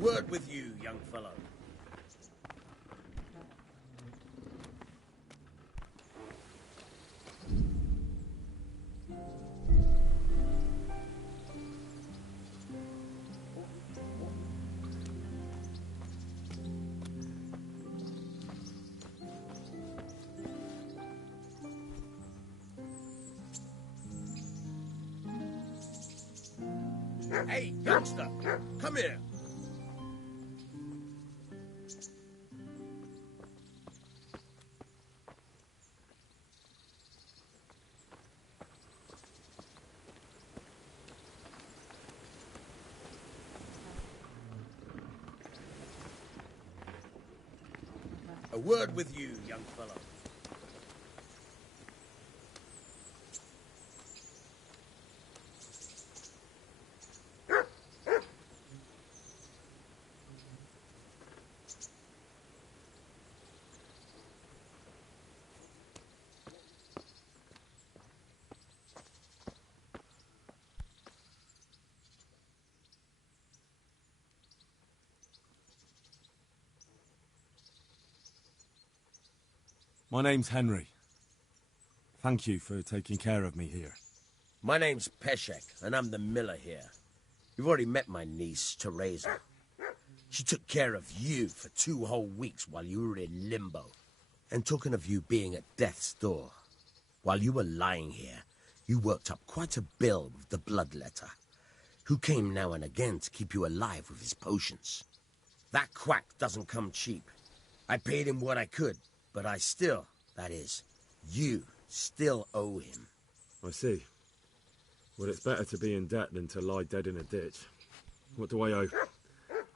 word with you, young fellow. Hey, youngster, come here. A word with you, young fellow. My name's Henry. Thank you for taking care of me here. My name's Peshek, and I'm the miller here. You've already met my niece, Teresa. She took care of you for 2 whole weeks while you were in limbo. And talking of you being at death's door, while you were lying here, you worked up quite a bill with the bloodletter, who came now and again to keep you alive with his potions. That quack doesn't come cheap. I paid him what I could, but I still, that is, you still owe him. I see. Well, it's better to be in debt than to lie dead in a ditch. What do I owe?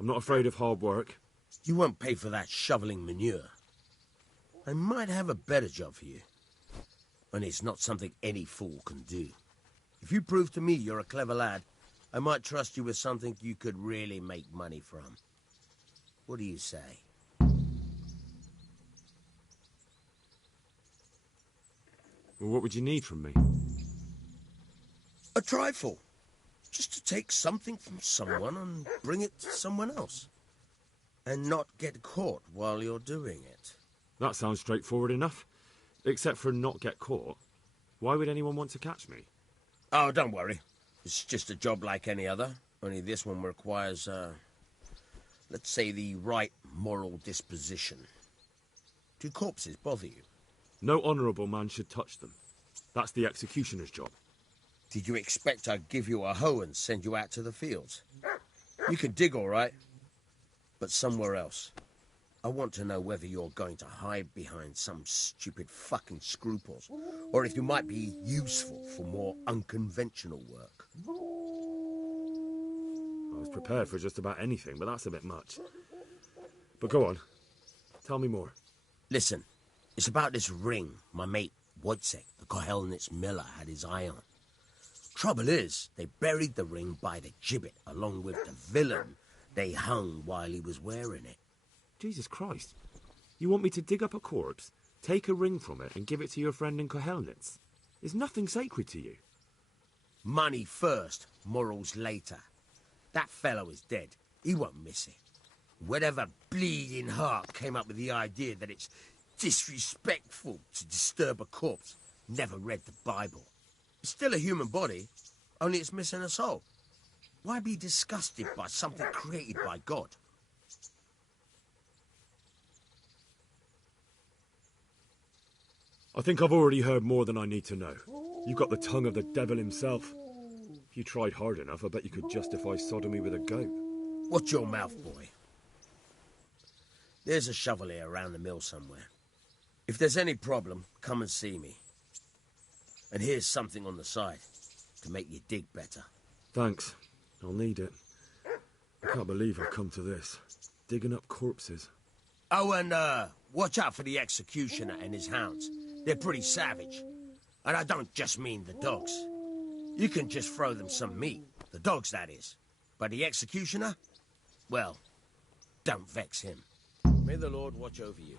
I'm not afraid of hard work. You won't pay for that shoveling manure. I might have a better job for you. And it's not something any fool can do. If you prove to me you're a clever lad, I might trust you with something you could really make money from. What do you say? Well, what would you need from me? A trifle. Just to take something from someone and bring it to someone else. And not get caught while you're doing it. That sounds straightforward enough. Except for not get caught. Why would anyone want to catch me? Oh, don't worry. It's just a job like any other. Only this one requires, let's say, the right moral disposition. Do corpses bother you? No honourable man should touch them. That's the executioner's job. Did you expect I'd give you a hoe and send you out to the fields? You can dig all right, but somewhere else. I want to know whether you're going to hide behind some stupid fucking scruples, or if you might be useful for more unconventional work. I was prepared for just about anything, but that's a bit much. But go on. Tell me more. Listen, it's about this ring my mate Wojciech, the Kohelnitz miller, had his eye on. Trouble is, they buried the ring by the gibbet along with the villain they hung while he was wearing it. Jesus Christ. You want me to dig up a corpse, take a ring from it, and give it to your friend in Kohelnitz? There's nothing sacred to you. Money first, morals later. That fellow is dead. He won't miss it. Whatever bleeding heart came up with the idea that it's disrespectful to disturb a corpse never read the Bible. It's still a human body, only it's missing a soul. Why be disgusted by something created by God? I think I've already heard more than I need to know. You've got the tongue of the devil himself. If you tried hard enough, I bet you could justify sodomy with a goat. Watch your mouth, boy. There's a shovel here around the mill somewhere. If there's any problem, come and see me. And here's something on the side to make you dig better. Thanks. I'll need it. I can't believe I've come to this. Digging up corpses. Oh, and watch out for the executioner and his hounds. They're pretty savage. And I don't just mean the dogs. You can just throw them some meat. The dogs, that is. But the executioner? Well, don't vex him. May the Lord watch over you.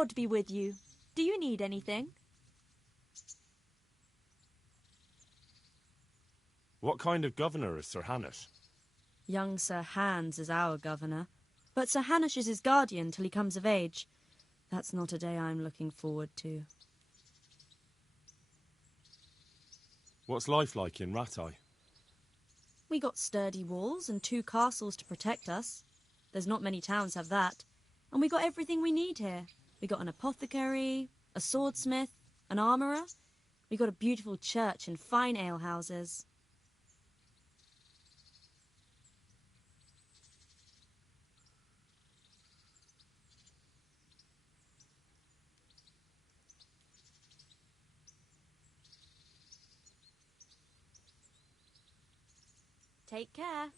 God be with you. Do you need anything? What kind of governor is Sir Hanush? Young Sir Hans is our governor, but Sir Hanush is his guardian till he comes of age. That's not a day I'm looking forward to. What's life like in Rattay? We got sturdy walls and 2 castles to protect us. There's not many towns have that. And we got everything we need here. We got an apothecary, a swordsmith, an armourer. We got a beautiful church and fine alehouses. Take care.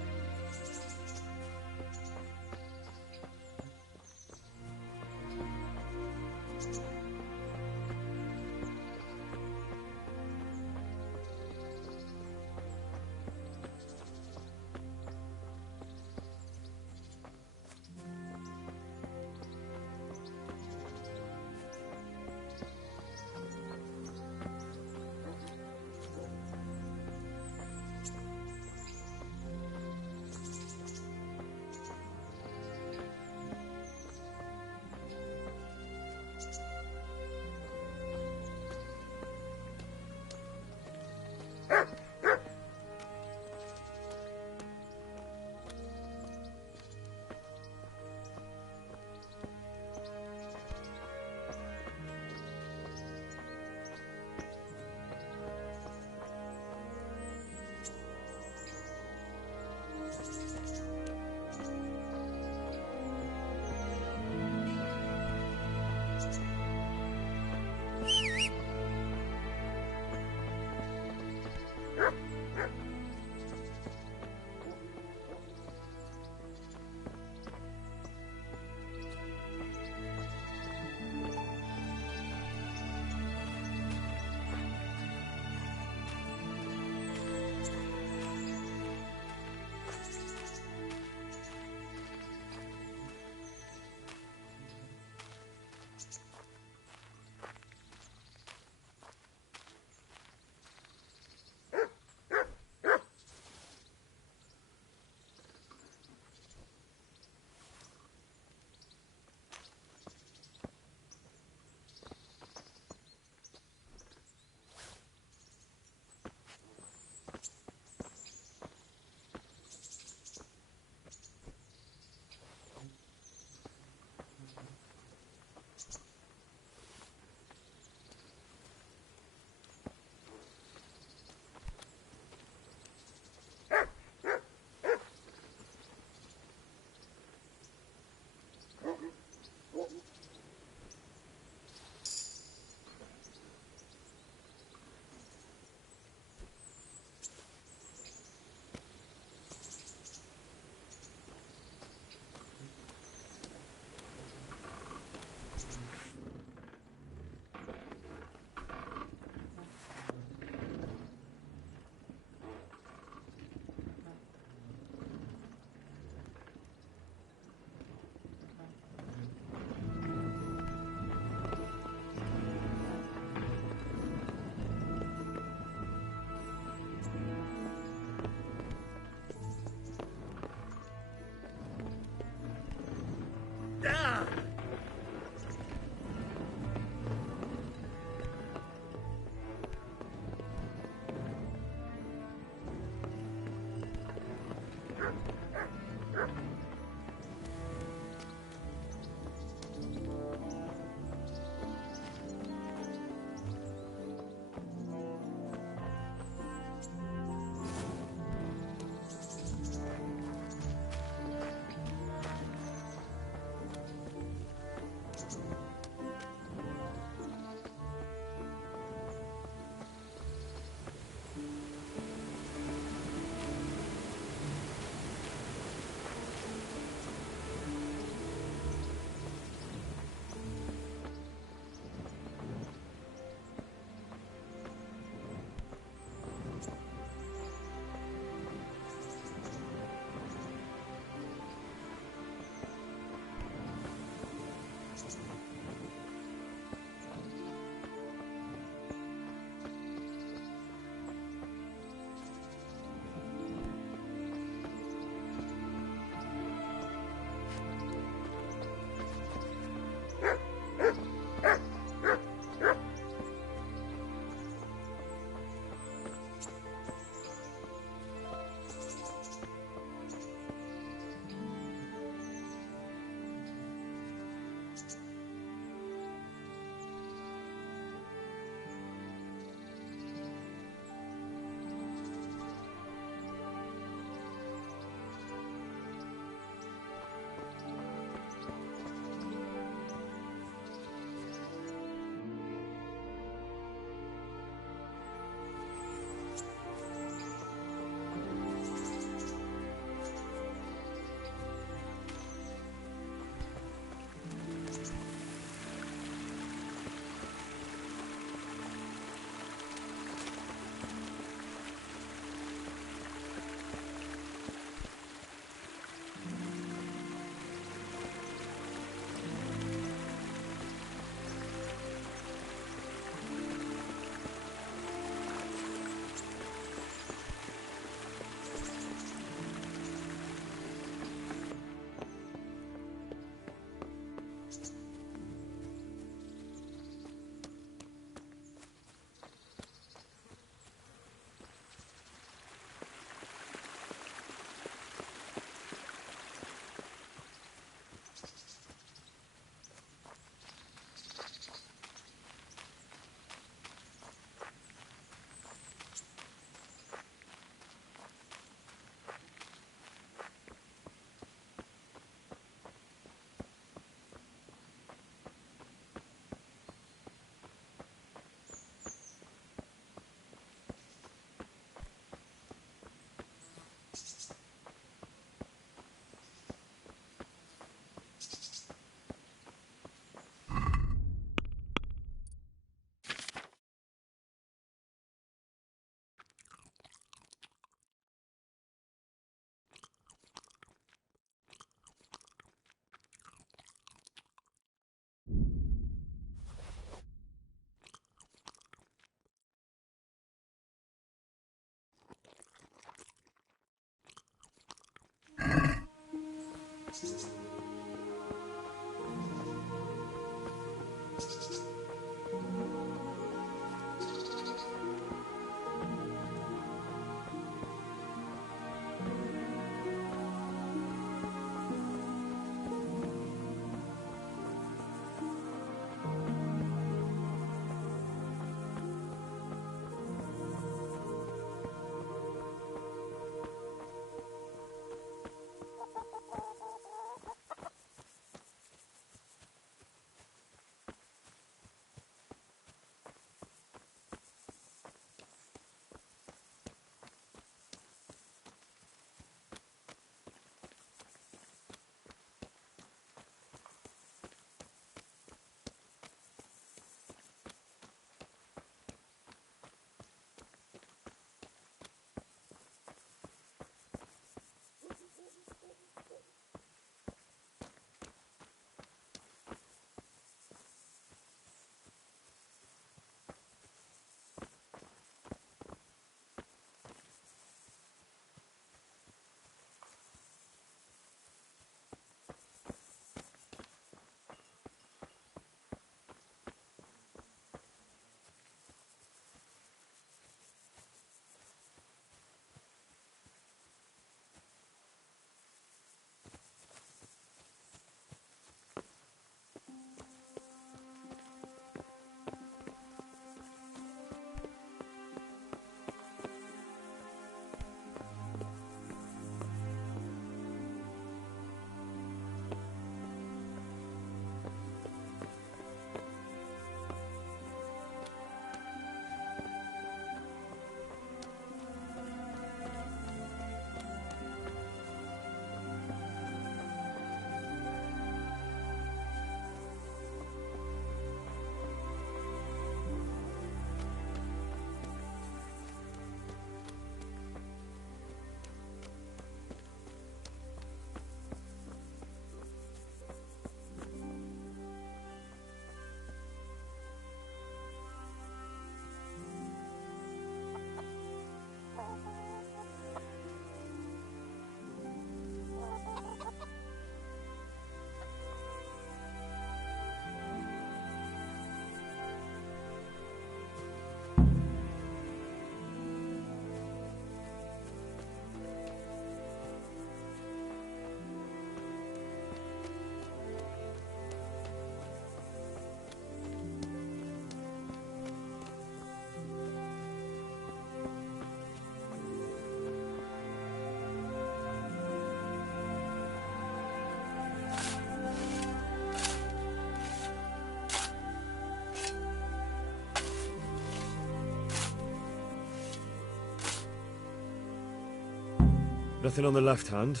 Nothing on the left hand.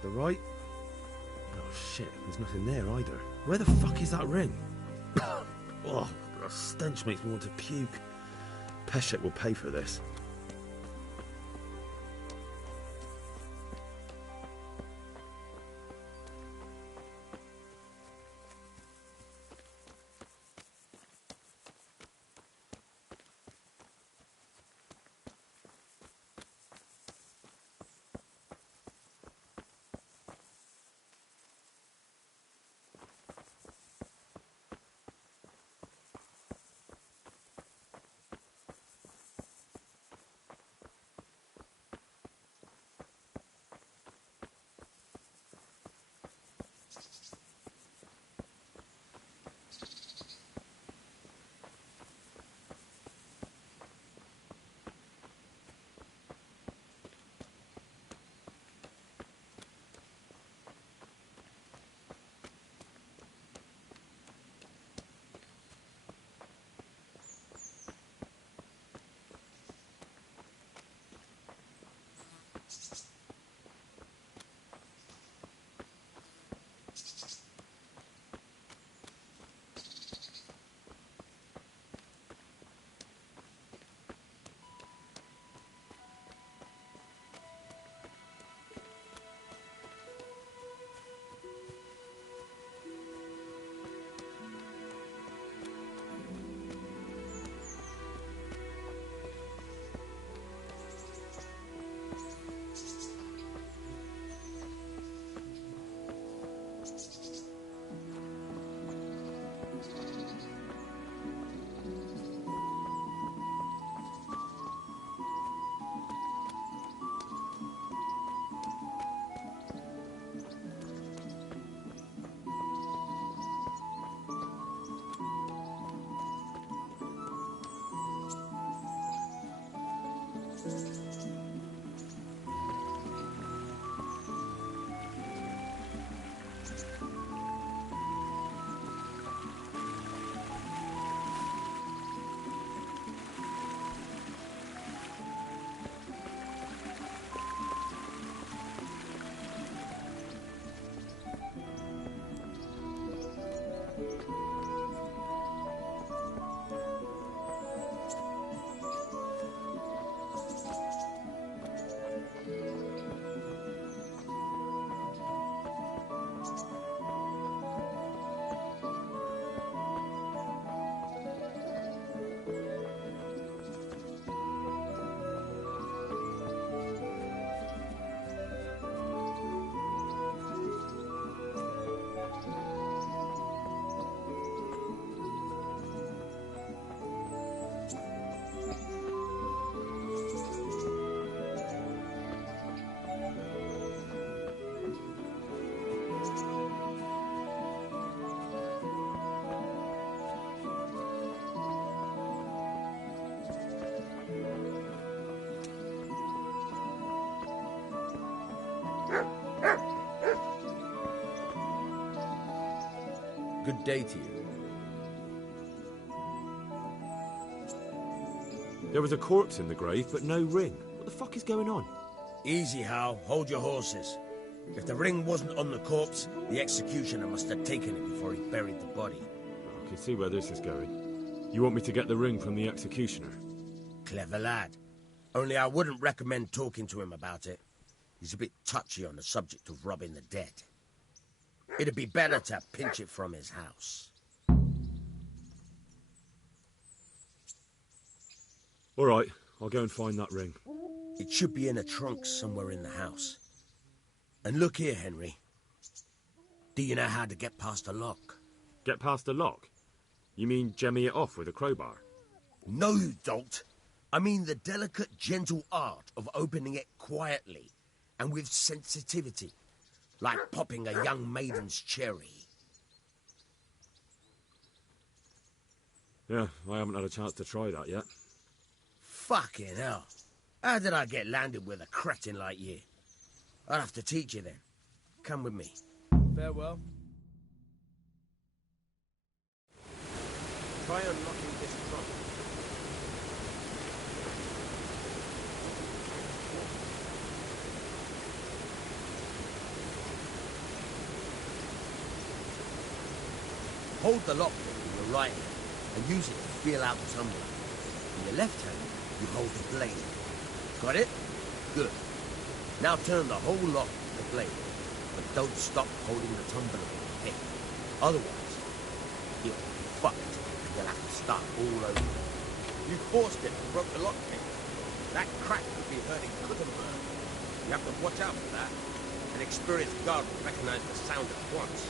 The right? Oh shit, there's nothing there either. Where the fuck is that ring? Oh, the stench makes me want to puke. Peshek will pay for this. Good day to you. There was a corpse in the grave, but no ring. What the fuck is going on? Easy, Hal. Hold your horses. If the ring wasn't on the corpse, the executioner must have taken it before he buried the body. I can see where this is going. You want me to get the ring from the executioner? Clever lad. Only I wouldn't recommend talking to him about it. He's a bit touchy on the subject of robbing the dead. It'd be better to pinch it from his house. All right, I'll go and find that ring. It should be in a trunk somewhere in the house. And look here, Henry. Do you know how to get past a lock? Get past the lock? You mean jemmy it off with a crowbar? No, you don't. I mean the delicate, gentle art of opening it quietly and with sensitivity, like popping a young maiden's cherry. Yeah, I haven't had a chance to try that yet. Fucking hell. How did I get landed with a cretin like you? I'll have to teach you then. Come with me. Farewell. Try unlocking this trunk. Hold the lockpick in your right hand and use it to feel out the tumbler. In your left hand, you hold the blade. Got it? Good. Now turn the whole lock to the blade, but don't stop holding the tumbler in your head. Otherwise, you'll be fucked and you'll have to start all over. You forced it and broke the lockpick. That crack could be hurting Gutenberg. You have to watch out for that. An experienced guard will recognize the sound at once.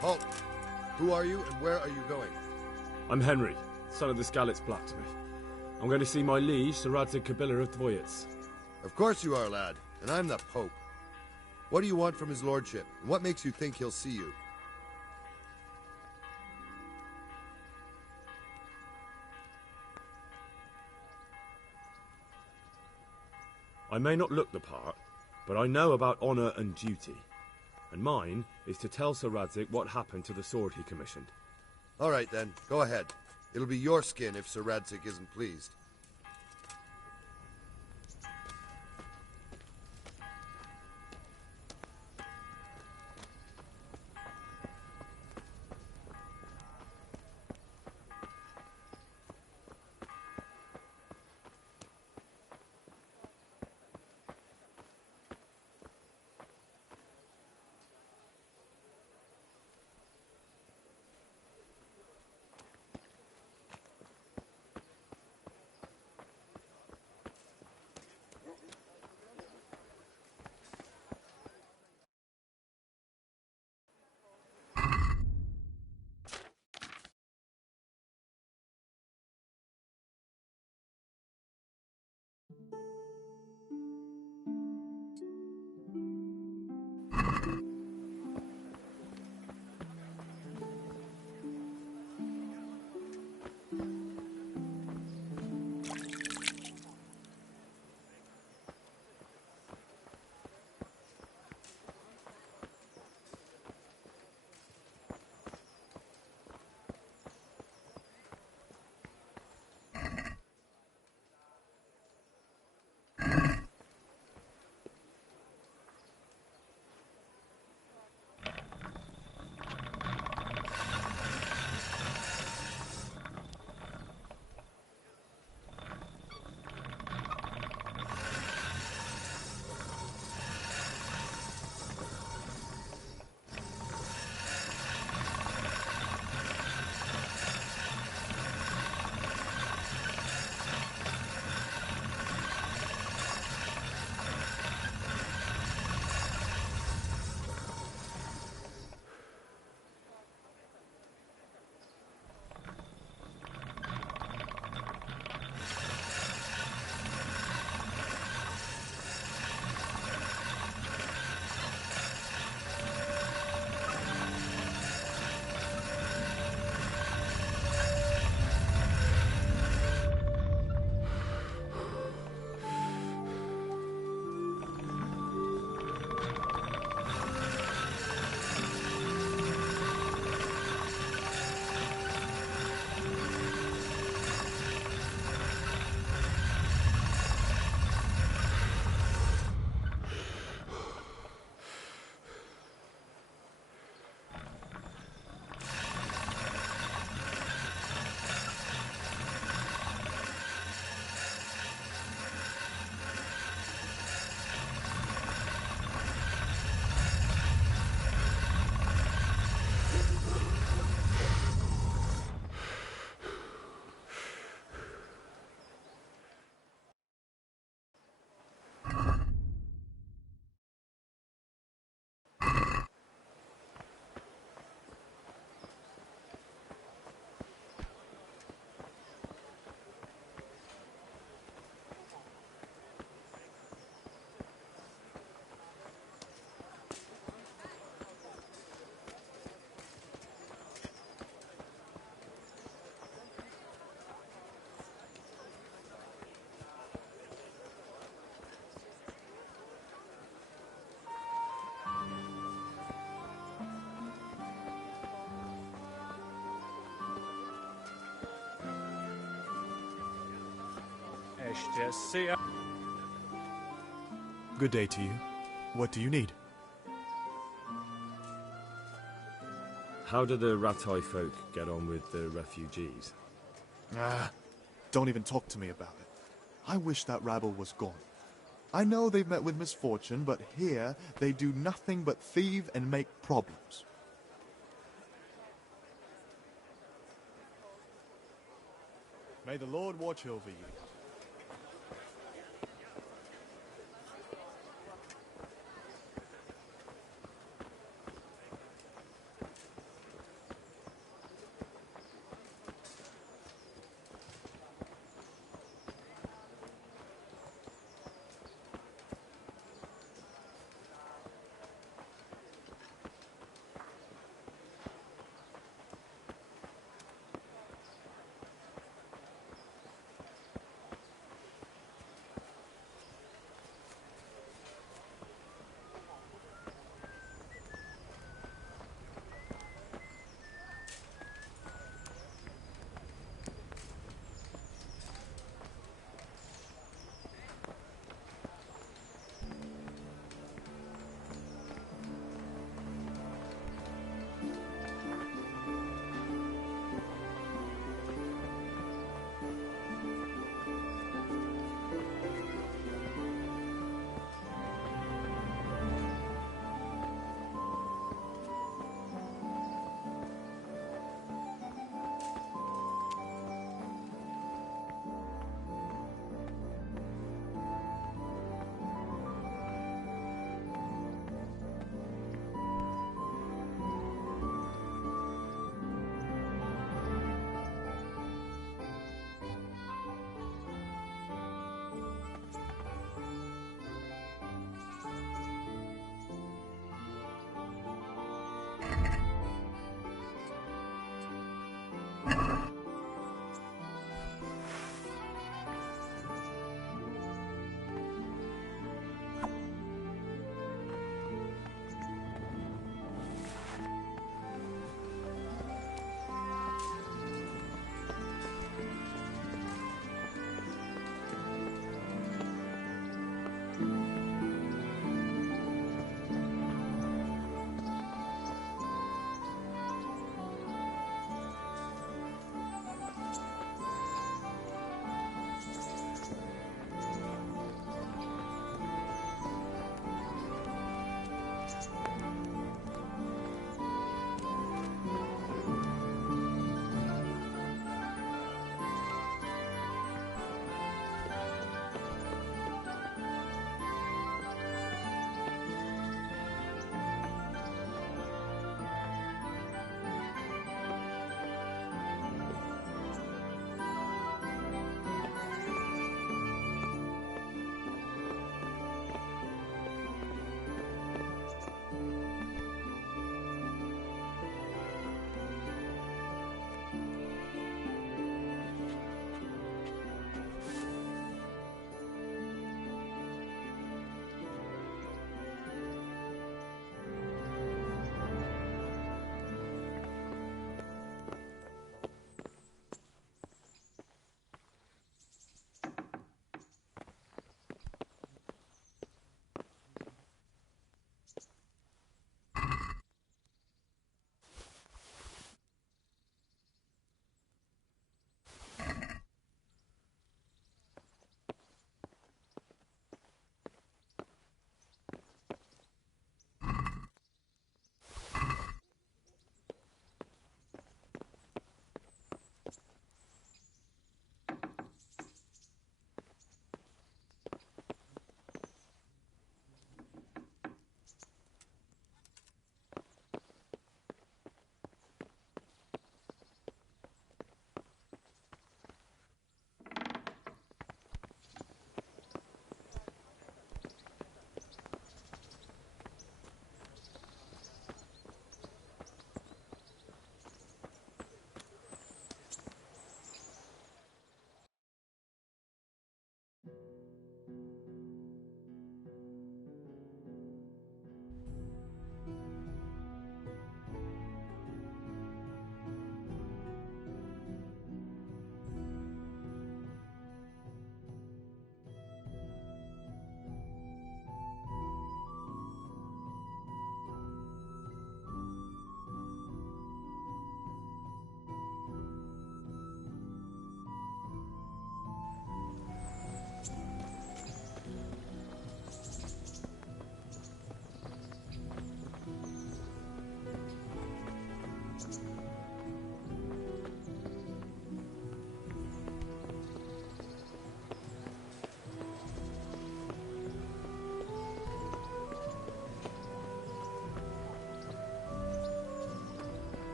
Halt! Who are you and where are you going? I'm Henry, son of the Skalitz blacksmith. I'm going to see my liege, Sir Radzig Kabiller of Dvoyitz. Of course you are, lad, and I'm the Pope. What do you want from his lordship, and what makes you think he'll see you? I may not look the part, but I know about honour and duty. And mine is to tell Sir Radzig what happened to the sword he commissioned. All right, then. Go ahead. It'll be your skin if Sir Radzig isn't pleased. Good day to you. What do you need? How do the Ratai folk get on with the refugees? Don't even talk to me about it. I wish that rabble was gone. I know they've met with misfortune, but here they do nothing but thieve and make problems. May the Lord watch over you.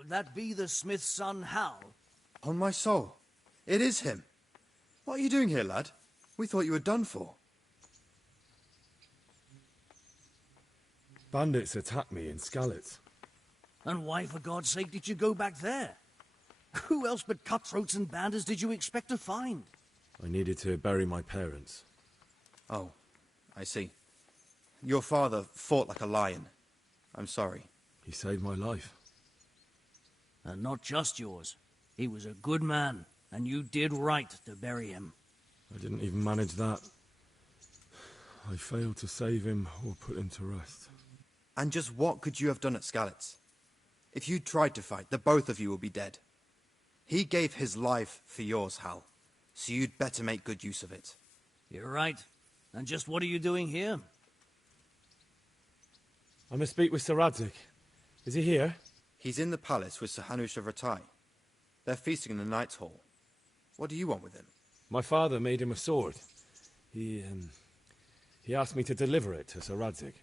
Would that be the smith's son, Hal? On my soul. It is him. What are you doing here, lad? We thought you were done for. Bandits attacked me in Skalitz. And why, for God's sake, did you go back there? Who else but cutthroats and bandits did you expect to find? I needed to bury my parents. Oh, I see. Your father fought like a lion. I'm sorry. He saved my life. And not just yours. He was a good man, and you did right to bury him. I didn't even manage that. I failed to save him or put him to rest. And just what could you have done at Skalitz? If you tried to fight, the both of you will be dead. He gave his life for yours, Hal. So you'd better make good use of it. You're right. And just what are you doing here? I must speak with Sir Radzig. Is he here? He's in the palace with Sir Hanush of Rattay. They're feasting in the Knight's Hall. What do you want with him? My father made him a sword. He asked me to deliver it to Sir Radzig.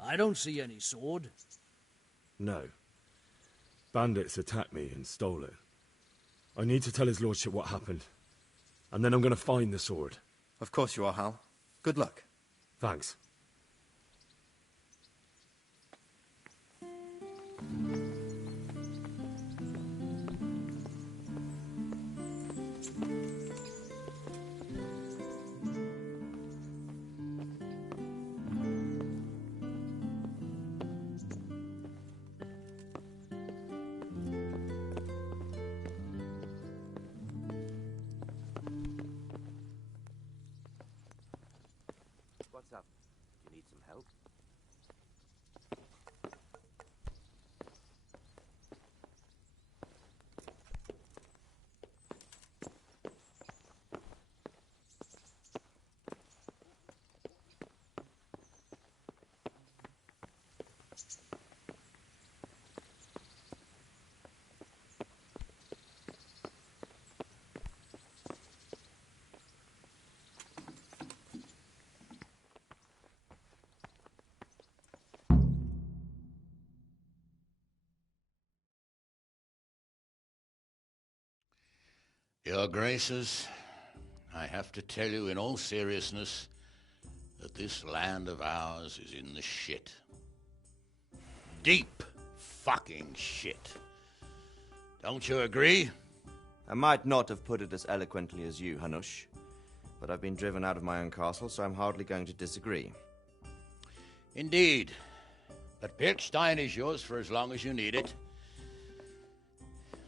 I don't see any sword. No. Bandits attacked me and stole it. I need to tell his lordship what happened. And then I'm going to find the sword. Of course you are, Hal. Good luck. Thanks. What's up? You need some help? Your Graces, I have to tell you in all seriousness that this land of ours is in the shit. Deep fucking shit. Don't you agree? I might not have put it as eloquently as you, Hanush, but I've been driven out of my own castle, so I'm hardly going to disagree. Indeed. But Pilchstein is yours for as long as you need it.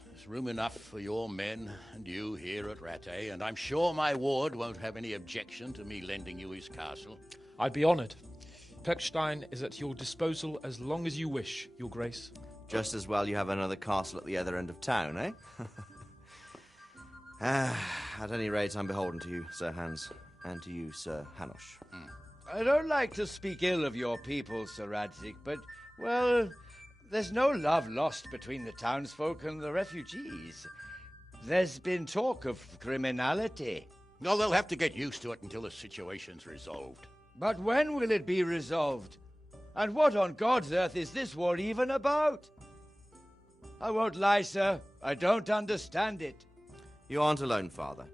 There's room enough for your men and you here at Rattay, and I'm sure my ward won't have any objection to me lending you his castle. I'd be honoured. Pechstein is at your disposal as long as you wish, Your Grace. Just as well you have another castle at the other end of town, eh? At any rate, I'm beholden to you, Sir Hans, and to you, Sir Hanush. I don't like to speak ill of your people, Sir Radzig, but, well, there's no love lost between the townsfolk and the refugees. There's been talk of criminality. No, they'll have to get used to it until the situation's resolved. But when will it be resolved? And what on God's earth is this war even about? I won't lie, sir. I don't understand it. You aren't alone, Father.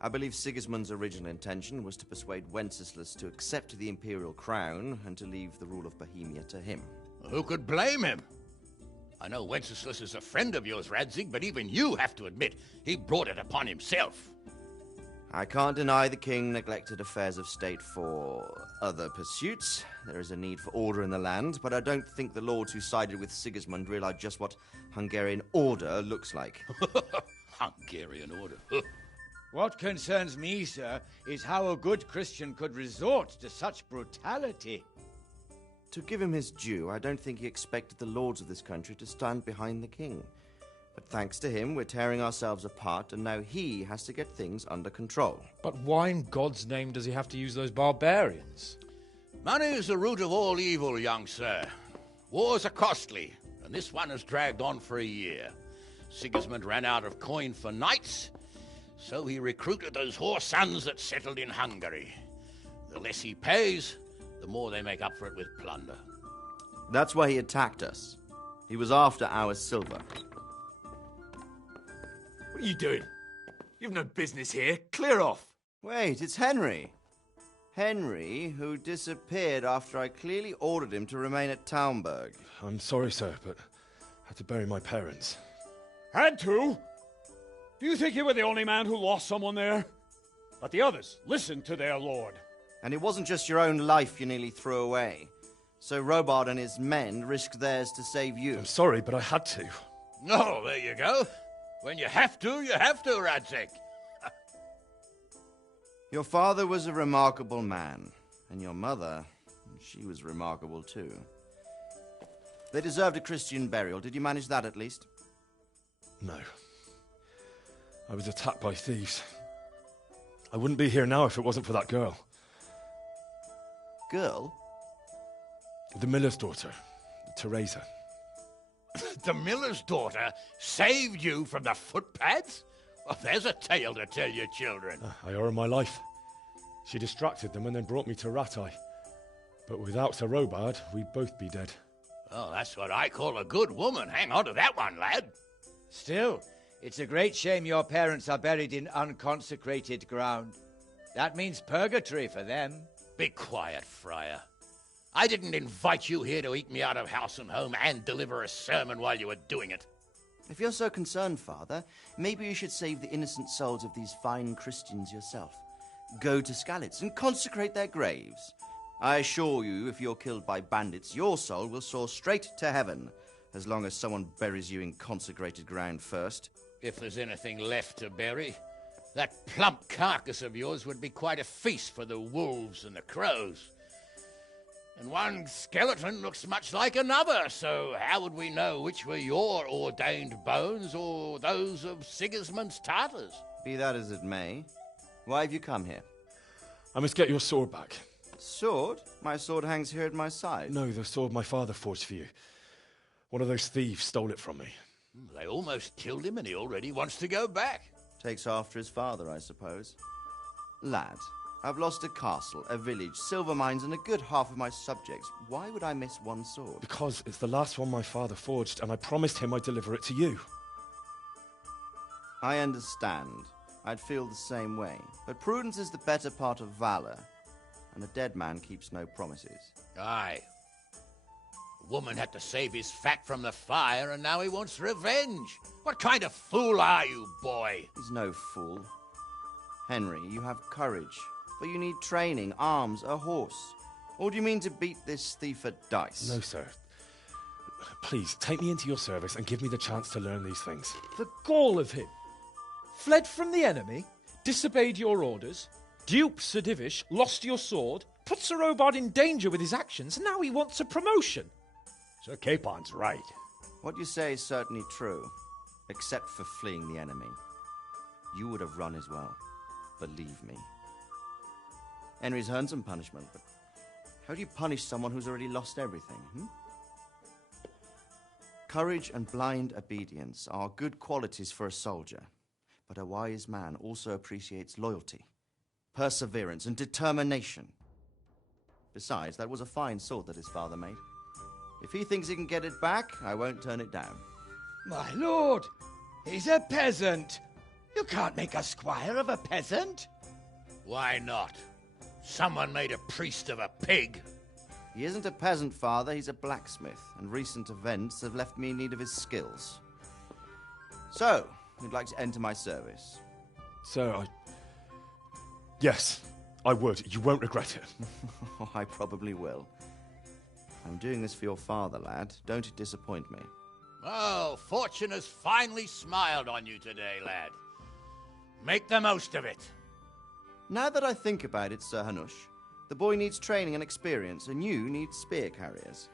I believe Sigismund's original intention was to persuade Wenceslas to accept the imperial crown and to leave the rule of Bohemia to him. Who could blame him? I know Wenceslas is a friend of yours, Radzig, but even you have to admit he brought it upon himself. I can't deny the king neglected affairs of state for other pursuits. There is a need for order in the land, but I don't think the lords who sided with Sigismund realized just what Hungarian order looks like. Hungarian order? What concerns me, sir, is how a good Christian could resort to such brutality. To give him his due, I don't think he expected the lords of this country to stand behind the king. But thanks to him, we're tearing ourselves apart, and now he has to get things under control. But why in God's name does he have to use those barbarians? Money is the root of all evil, young sir. Wars are costly, and this one has dragged on for a year. Sigismund ran out of coin for knights, so he recruited those whore sons that settled in Hungary. The less he pays, the more they make up for it with plunder. That's why he attacked us. He was after our silver. What are you doing? You've no business here. Clear off. Wait, it's Henry. Henry, who disappeared after I clearly ordered him to remain at Townburg. I'm sorry, sir, but I had to bury my parents. Had to? Do you think you were the only man who lost someone there? But the others listened to their lord. And it wasn't just your own life you nearly threw away. So Robard and his men risked theirs to save you. I'm sorry, but I had to. Oh, there you go. When you have to, Radzig. Your father was a remarkable man, and your mother, she was remarkable too. They deserved a Christian burial. Did you manage that at least? No. I was attacked by thieves. I wouldn't be here now if it wasn't for that girl. Girl? The miller's daughter, Teresa. The miller's daughter saved you from the footpads? Well, there's a tale to tell your children. I owe her my life. She distracted them and then brought me to Rattay. But without Sir Robard, we'd both be dead. Oh, that's what I call a good woman. Hang on to that one, lad. Still, it's a great shame your parents are buried in unconsecrated ground. That means purgatory for them. Be quiet, Friar. I didn't invite you here to eat me out of house and home and deliver a sermon while you were doing it. If you're so concerned, Father, maybe you should save the innocent souls of these fine Christians yourself. Go to Skalitz and consecrate their graves. I assure you, if you're killed by bandits, your soul will soar straight to heaven, as long as someone buries you in consecrated ground first. If there's anything left to bury, that plump carcass of yours would be quite a feast for the wolves and the crows. And one skeleton looks much like another, so how would we know which were your ordained bones or those of Sigismund's Tartars? Be that as it may, why have you come here? I must get your sword back. Sword? My sword hangs here at my side. No, the sword my father forged for you. One of those thieves stole it from me. They almost killed him and he already wants to go back. Takes after his father, I suppose. Lad, I've lost a castle, a village, silver mines, and a good half of my subjects. Why would I miss one sword? Because it's the last one my father forged, and I promised him I'd deliver it to you. I understand. I'd feel the same way. But prudence is the better part of valor, and a dead man keeps no promises. Aye. The woman had to save his fat from the fire, and now he wants revenge. What kind of fool are you, boy? He's no fool. Henry, you have courage, but you need training, arms, a horse. Or do you mean to beat this thief at dice? No, sir. Please, take me into your service and give me the chance to learn these things. The gall of him. Fled from the enemy, disobeyed your orders, duped Sir Divish, lost your sword, put Sir Robard in danger with his actions, and now he wants a promotion. Sir Capon's right. What you say is certainly true, except for fleeing the enemy. You would have run as well, believe me. Henry's earned some punishment, but how do you punish someone who's already lost everything, Courage and blind obedience are good qualities for a soldier, but a wise man also appreciates loyalty, perseverance, and determination. Besides, that was a fine sword that his father made. If he thinks he can get it back, I won't turn it down. My lord, he's a peasant. You can't make a squire of a peasant. Why not? Someone made a priest of a pig. He isn't a peasant, Father. He's a blacksmith, and recent events have left me in need of his skills. So, you'd like to enter my service? Sir, Yes, I would. You won't regret it. Oh, I probably will. I'm doing this for your father, lad. Don't disappoint me. Oh, fortune has finally smiled on you today, lad. Make the most of it. Now that I think about it, Sir Hanush, the boy needs training and experience, and you need spear carriers.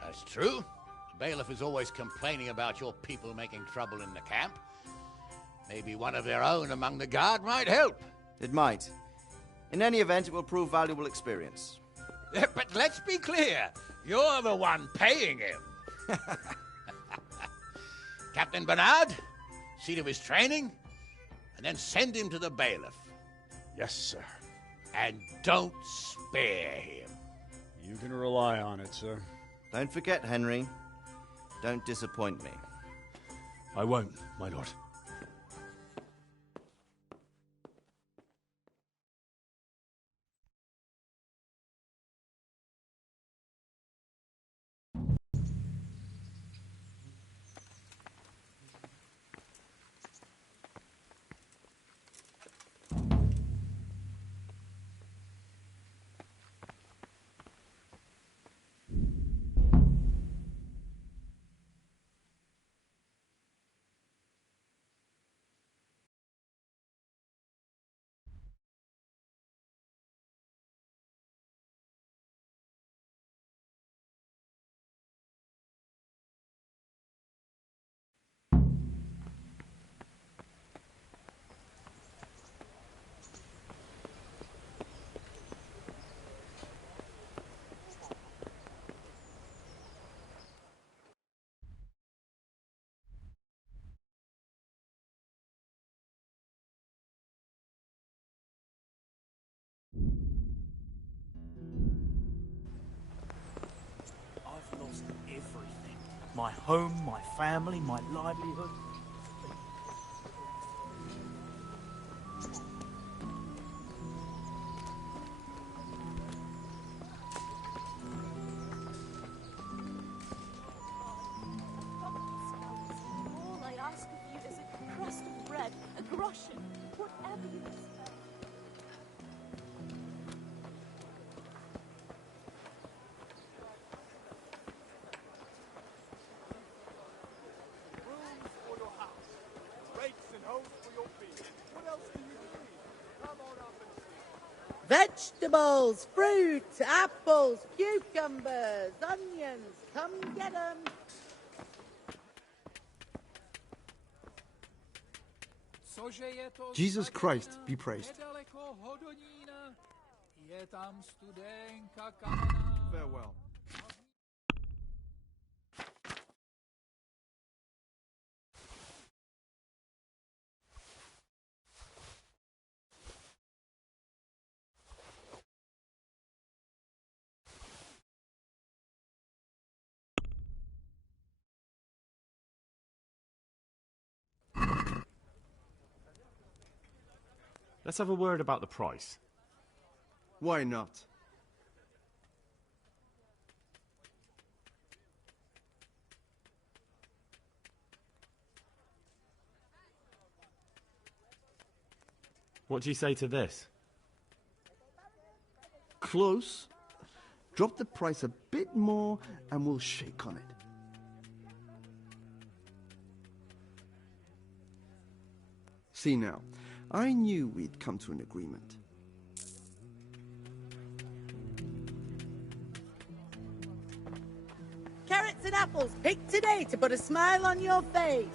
That's true. The bailiff is always complaining about your people making trouble in the camp. Maybe one of their own among the guard might help. It might. In any event, it will prove valuable experience. But let's be clear. You're the one paying him. Captain Bernard, see to his training, and then send him to the bailiff. Yes, sir. And don't spare him. You can rely on it, sir. Don't forget, Henry. Don't disappoint me. I won't, my lord. My home, my family, my livelihood. All I ask of you is a crust of bread, a groschen, whatever you can spare. Rooms for your house, rakes and hoes for your field. What else do you need? Come on up and see. Vegetables, fruit, apples, cucumbers, onions. Come get 'em. Jesus Christ be praised. Farewell. Let's have a word about the price. Why not? What do you say to this? Close. Drop the price a bit more and we'll shake on it. See now, I knew we'd come to an agreement. Carrots and apples picked today to put a smile on your face.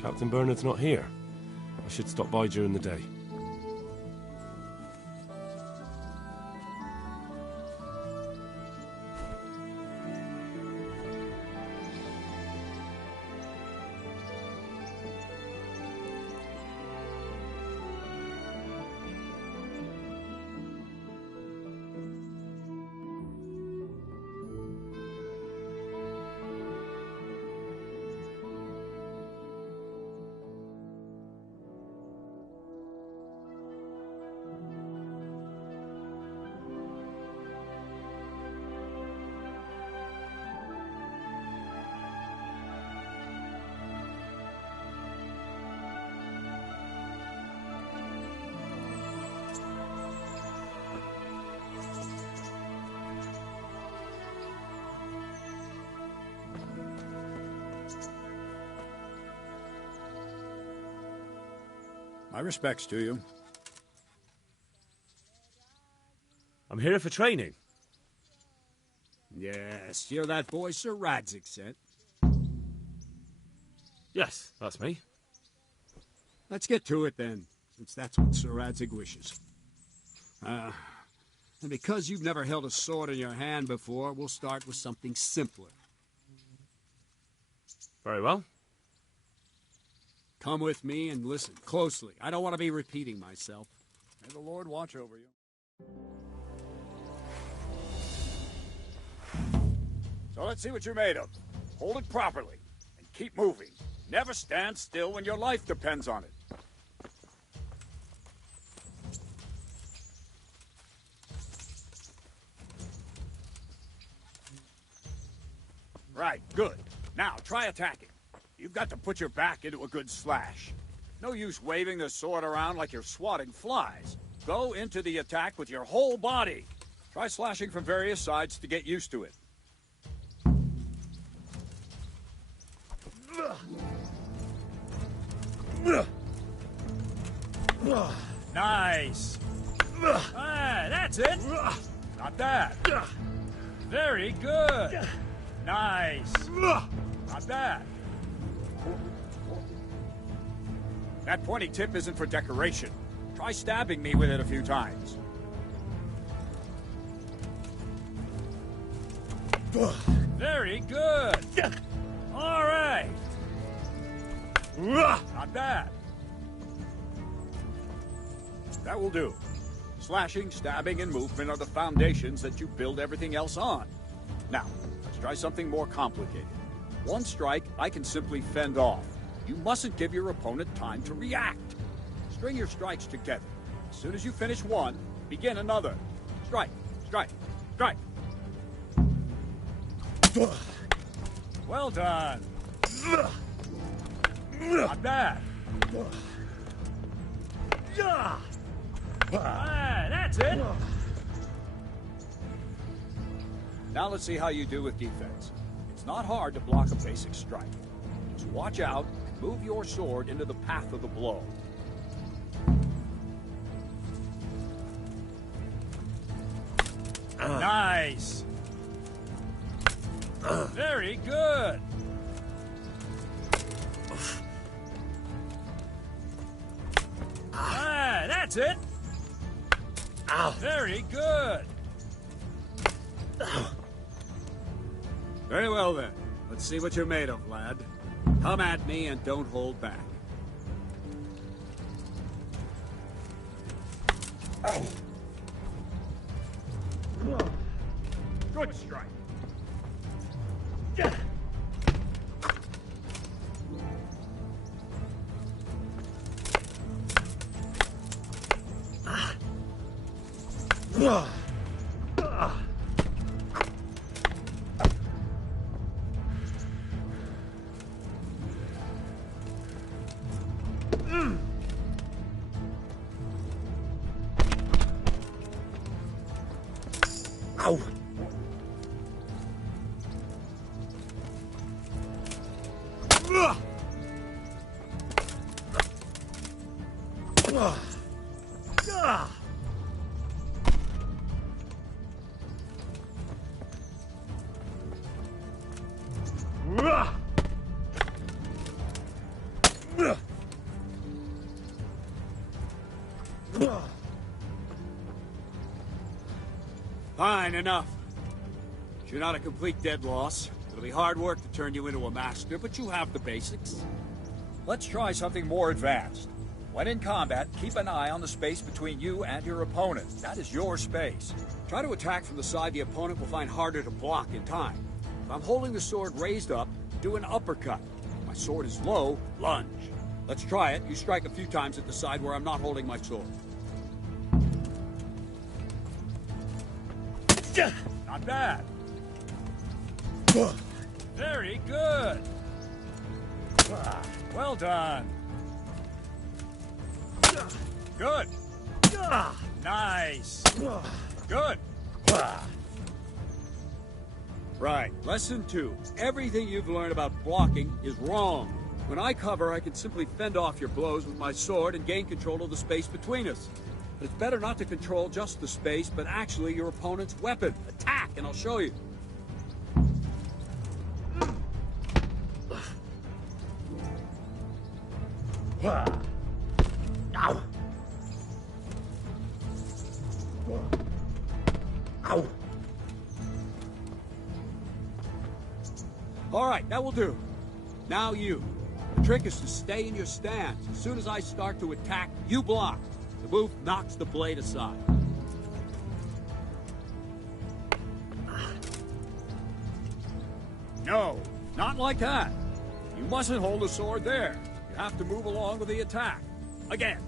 Captain Bernard's not here. I should stop by during the day. My respects to you. I'm here for training. Yes, you're that boy Sir Radzik sent. Yes, that's me. Let's get to it then, since that's what Sir Radzik wishes. And because you've never held a sword in your hand before, we'll start with something simpler. Very well. Come with me and listen closely. I don't want to be repeating myself. May the Lord watch over you. So let's see what you're made of. Hold it properly and keep moving. Never stand still when your life depends on it. Right, good. Now, try attacking. You've got to put your back into a good slash. No use waving the sword around like you're swatting flies. Go into the attack with your whole body. Try slashing from various sides to get used to it. Nice. Ah, that's it. Not bad. Very good. Nice. Not bad. That pointy tip isn't for decoration. Try stabbing me with it a few times. Very good. All right. Not bad. That will do. Slashing, stabbing, and movement are the foundations that you build everything else on. Now, let's try something more complicated. One strike, I can simply fend off. You mustn't give your opponent time to react. String your strikes together. As soon as you finish one, begin another. Strike, strike, strike. Well done. Not bad. Ah, that's it. Now let's see how you do with defense. It's not hard to block a basic strike. Just watch out and move your sword into the path of the blow. Nice. Very good. Ah, that's it. Very good. Very well then. Let's see what you're made of, lad. Come at me and don't hold back. Good strike. Ow. Fine, enough. You're not a complete dead loss. It'll be hard work to turn you into a master, but you have the basics. Let's try something more advanced. When in combat, keep an eye on the space between you and your opponent. That is your space. Try to attack from the side the opponent will find harder to block in time. If I'm holding the sword raised up, do an uppercut. If my sword is low, lunge. Let's try it. You strike a few times at the side where I'm not holding my sword. Not bad. Very good. Well done. Good. Nice. Good. Right. Lesson 2. Everything you've learned about blocking is wrong. When I cover, I can simply fend off your blows with my sword and gain control of the space between us. But it's better not to control just the space, but actually your opponent's weapon. Attack, and I'll show you. Ow. Ow. All right, that will do. Now you. The trick is to stay in your stance. As soon as I start to attack, you block. The move knocks the blade aside. No, not like that. You mustn't hold the sword there. You have to move along with the attack. Again.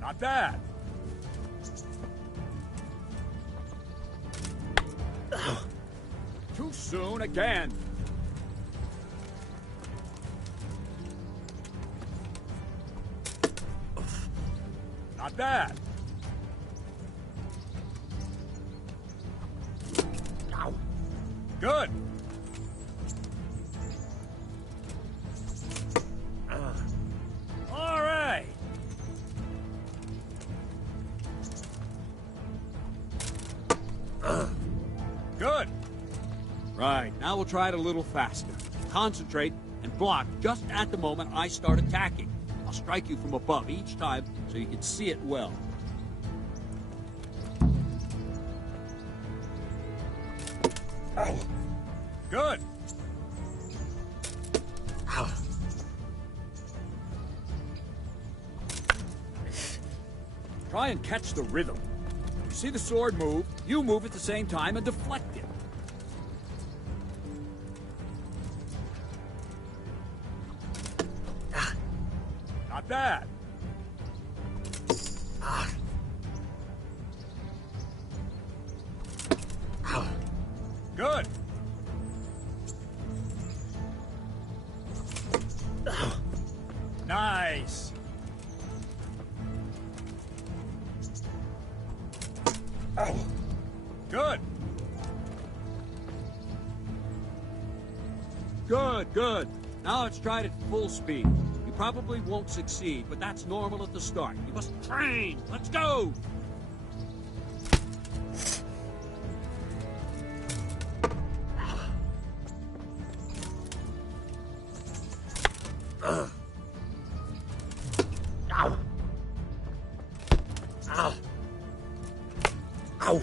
Not bad. Too soon again. Not bad. Good. All right. Good. Right, now we'll try it a little faster. Concentrate and block just at the moment I start attacking. I'll strike you from above each time so you can see it well. Good. Try and catch the rhythm. You see the sword move, you move at the same time and deflect it. Not bad. Good. Nice. Good. Good, good. Now let's try it at full speed. You probably won't succeed, but that's normal at the start. You must train. Let's go! Ow. Ow. Ow.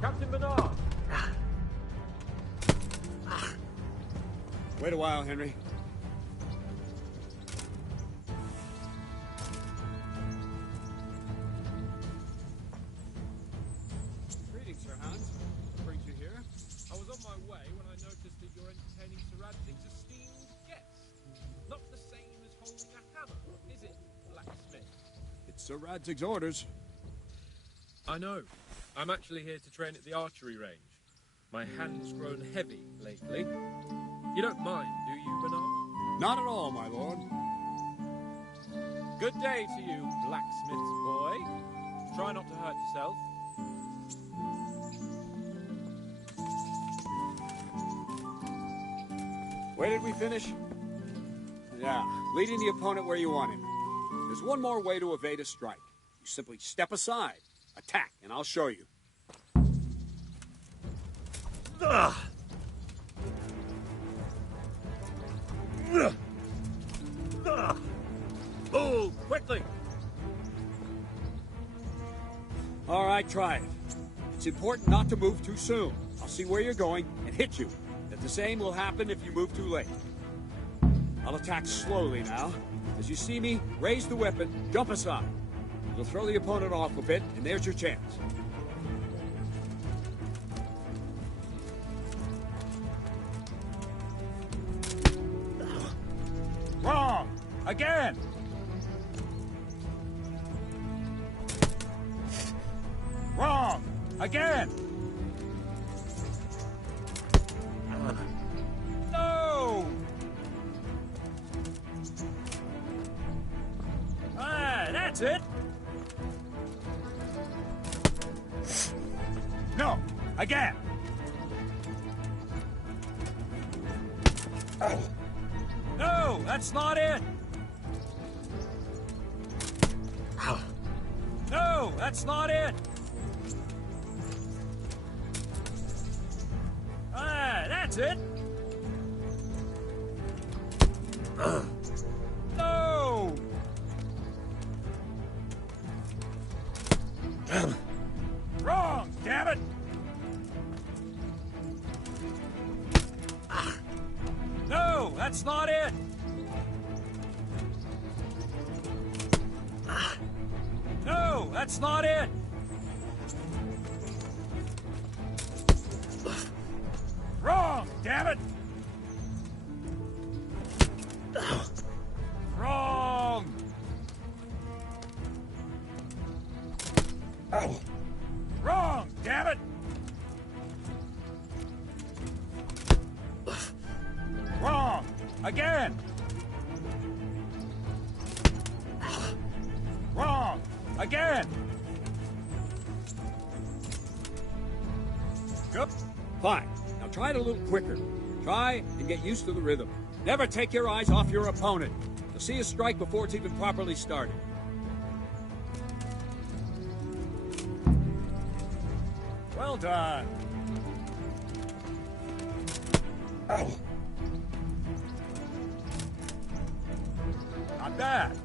Captain Bernard! Wait a while, Henry. Greetings, Sir Hans. Great to hear. I was on my way when I noticed that you're entertaining Sir Radzig's esteemed guest. Not the same as holding a hammer, is it, blacksmith? It's Sir Radzig's orders. I know. I'm actually here to train at the archery range. My hand's grown heavy lately. You don't mind, do you, Bernard? Not at all, my lord. Good day to you, blacksmith's boy. Try not to hurt yourself. Where did we finish? Yeah, leading the opponent where you want him. There's one more way to evade a strike. You simply step aside, attack, and I'll show you. Ugh. Move, quickly! All right, try it. It's important not to move too soon. I'll see where you're going and hit you. That the same will happen if you move too late. I'll attack slowly now. As you see me, raise the weapon, jump aside. You'll throw the opponent off a bit, and there's your chance. Wrong! Again! Wrong! Again! No! Ah, that's it! No! Again! No, that's not it! No, that's not it! Ah, that's it! No! Wrong, damn it! No, that's not it! No! That's not it! Wrong, damn it! Wrong! Wrong, damn it! Wrong! Again! Wrong! Again! Good. Fine. Now try it a little quicker. Try and get used to the rhythm. Never take your eyes off your opponent. You'll see a strike before it's even properly started. Well done. Not bad.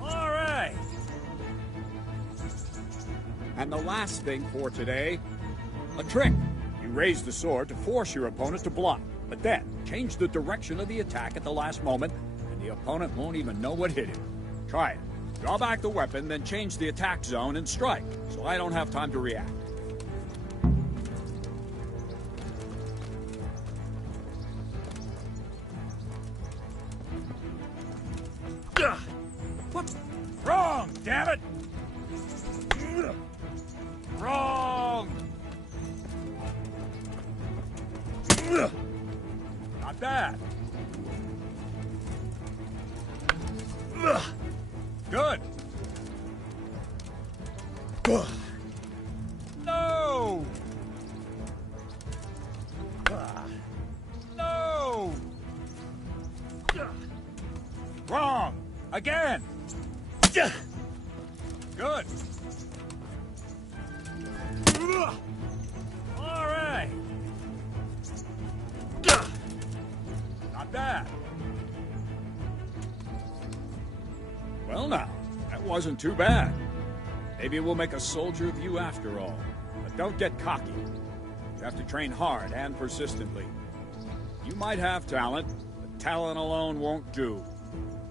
All right. And the last thing for today, a trick. You raise the sword to force your opponent to block, but then change the direction of the attack at the last moment, and the opponent won't even know what hit him. Try it. Draw back the weapon, then change the attack zone and strike, so I don't have time to react. What? Wrong, damn it! Wrong! Not bad. Good. No! No! Wrong! Again! Good. All right. Not bad. Well now, that wasn't too bad. Maybe we'll make a soldier of you after all. But don't get cocky. You have to train hard and persistently. You might have talent, but talent alone won't do.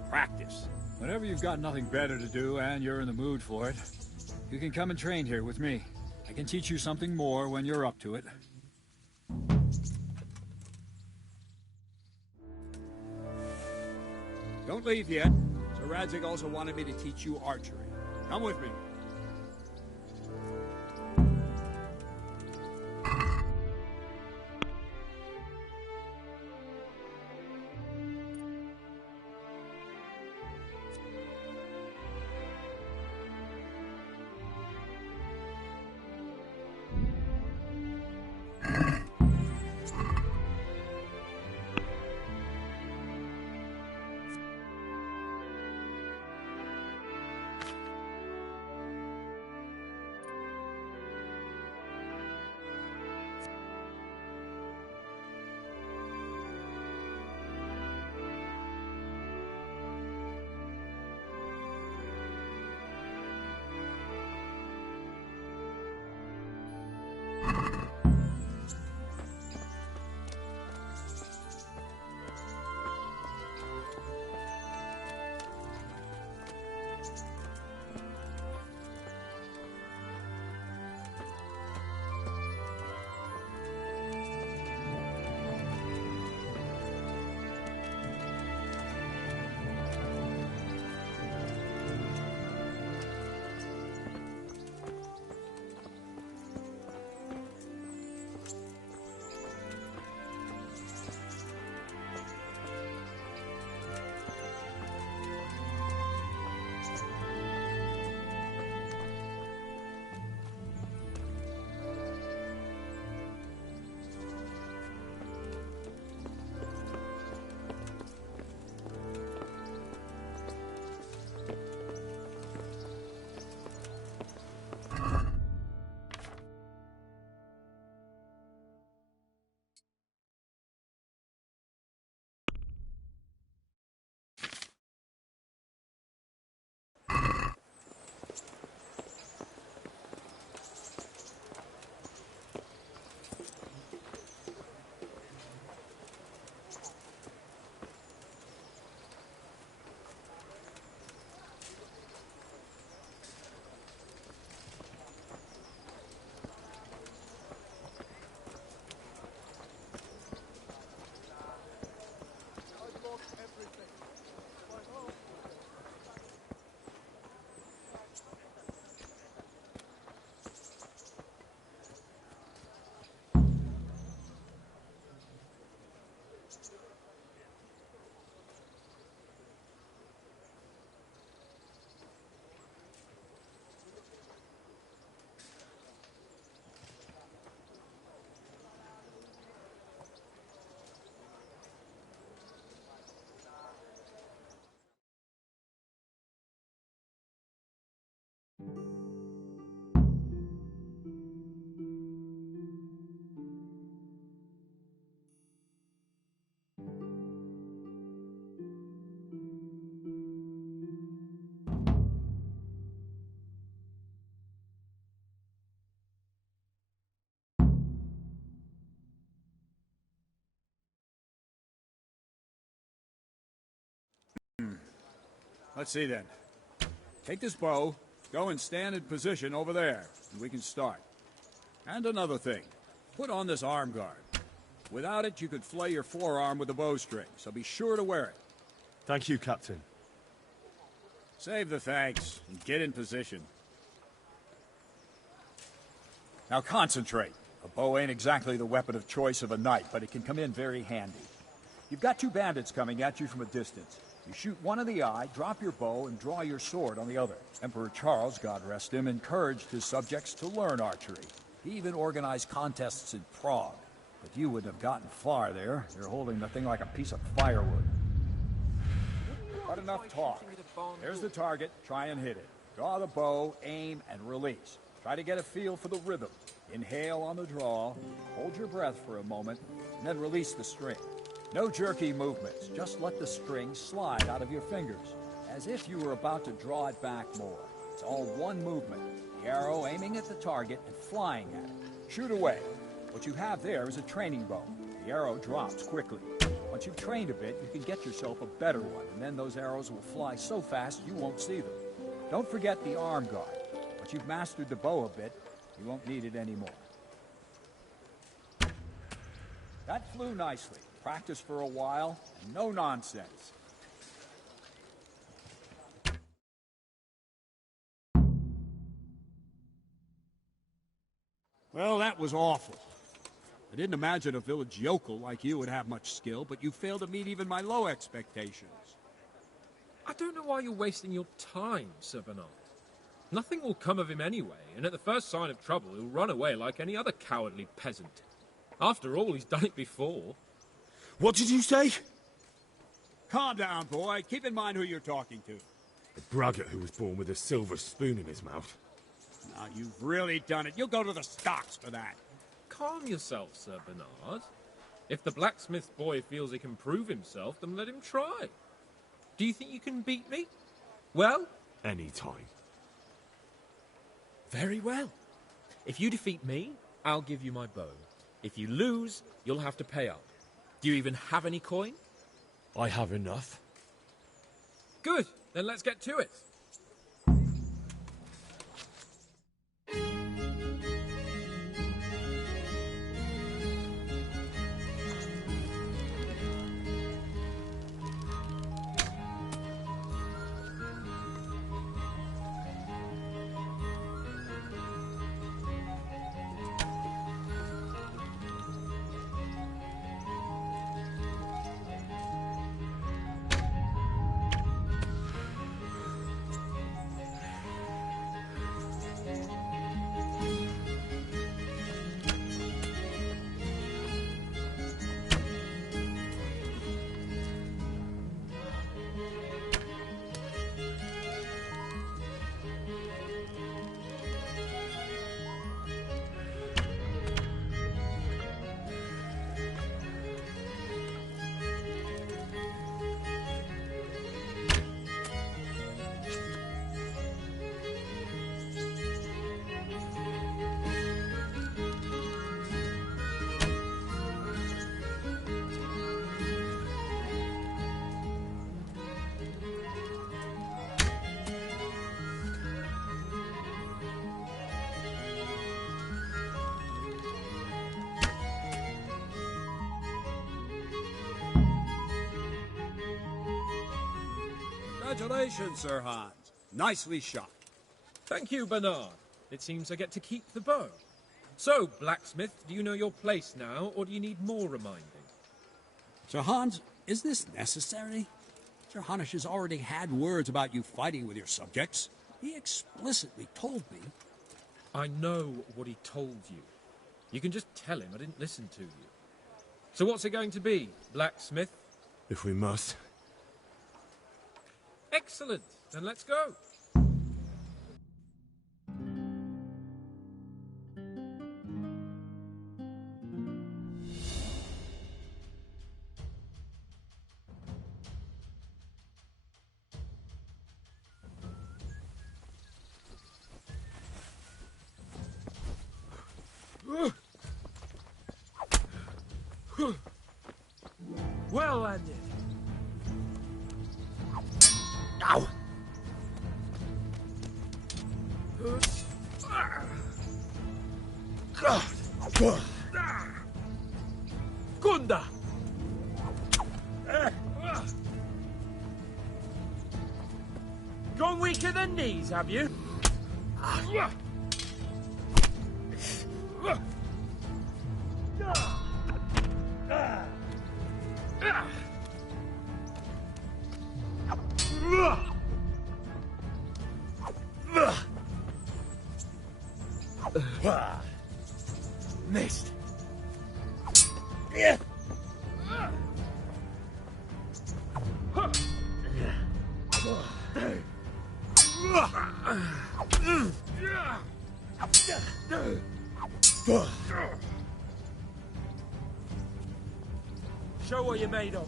Practice. Whenever you've got nothing better to do and you're in the mood for it, you can come and train here with me. I can teach you something more when you're up to it. Don't leave yet. Sir Radzig also wanted me to teach you archery. Come with me. Let's see then. Take this bow, go and stand in position over there, and we can start. And another thing, put on this arm guard. Without it, you could flay your forearm with a bowstring, so be sure to wear it. Thank you, Captain. Save the thanks, and get in position. Now concentrate. A bow ain't exactly the weapon of choice of a knight, but it can come in very handy. You've got two bandits coming at you from a distance. You shoot one in the eye, drop your bow, and draw your sword on the other. Emperor Charles, God rest him, encouraged his subjects to learn archery. He even organized contests in Prague. But you wouldn't have gotten far there. You're holding the thing like a piece of firewood. But enough talk. There's the target. Try and hit it. Draw the bow, aim, and release. Try to get a feel for the rhythm. Inhale on the draw, hold your breath for a moment, and then release the string. No jerky movements. Just let the string slide out of your fingers, as if you were about to draw it back more. It's all one movement. The arrow aiming at the target and flying at it. Shoot away. What you have there is a training bow. The arrow drops quickly. Once you've trained a bit, you can get yourself a better one, and then those arrows will fly so fast you won't see them. Don't forget the arm guard. Once you've mastered the bow a bit, you won't need it anymore. That flew nicely. Practice for a while, and no nonsense. Well, that was awful. I didn't imagine a village yokel like you would have much skill, but you failed to meet even my low expectations. I don't know why you're wasting your time, Sir Bernard. Nothing will come of him anyway, and at the first sign of trouble, he'll run away like any other cowardly peasant. After all, he's done it before. What did you say? Calm down, boy. Keep in mind who you're talking to. The braggart who was born with a silver spoon in his mouth. Now, you've really done it. You'll go to the stocks for that. Calm yourself, Sir Bernard. If the blacksmith boy feels he can prove himself, then let him try. Do you think you can beat me? Well? Any time. Very well. If you defeat me, I'll give you my bow. If you lose, you'll have to pay up. Do you even have any coin? I have enough. Good. Then let's get to it. Congratulations, Sir Hans. Nicely shot. Thank you, Bernard. It seems I get to keep the bow. So, blacksmith, do you know your place now, or do you need more reminding? Sir Hans, is this necessary? Sir Hanush has already had words about you fighting with your subjects. He explicitly told me. I know what he told you. You can just tell him I didn't listen to you. So what's it going to be, blacksmith? If we must. Excellent. Then let's go. Well landed. Ow! Gunda! Gone weaker than knees, have you? Missed. Show what you're made of.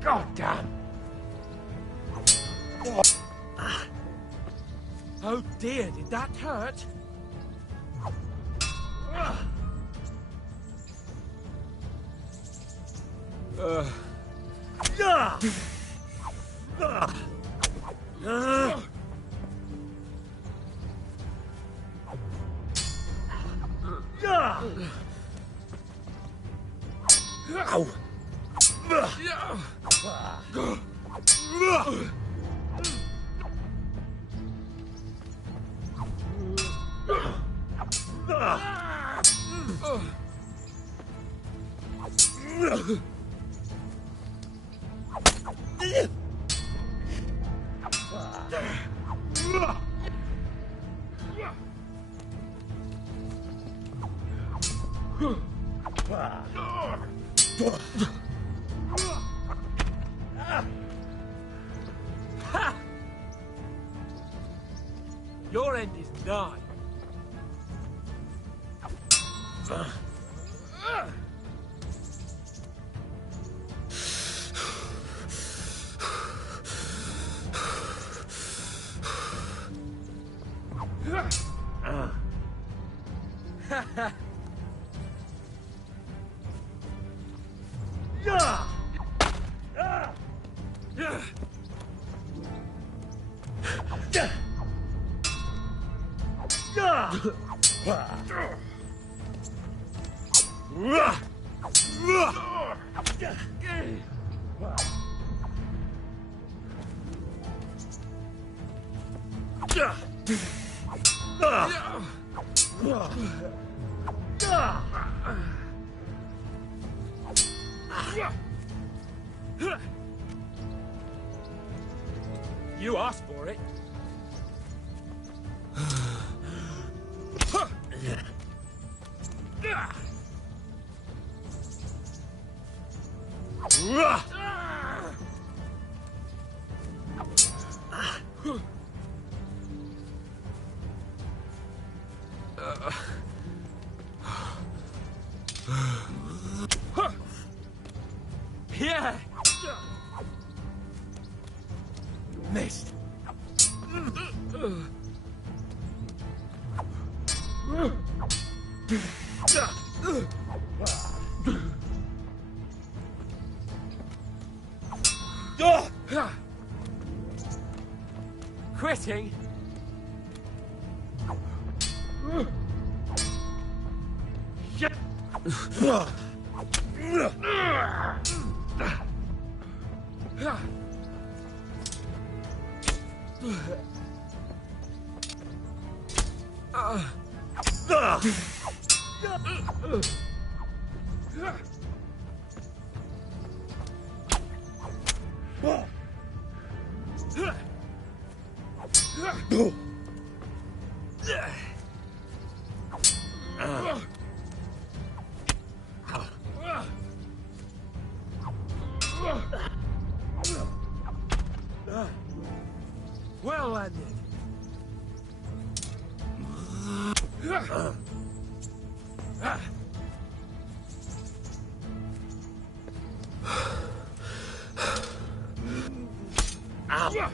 God damn. Oh dear, did that hurt? Your end is nigh. You asked for it. Yeah. Missed. Quitting? Shit. Well landed. Ow!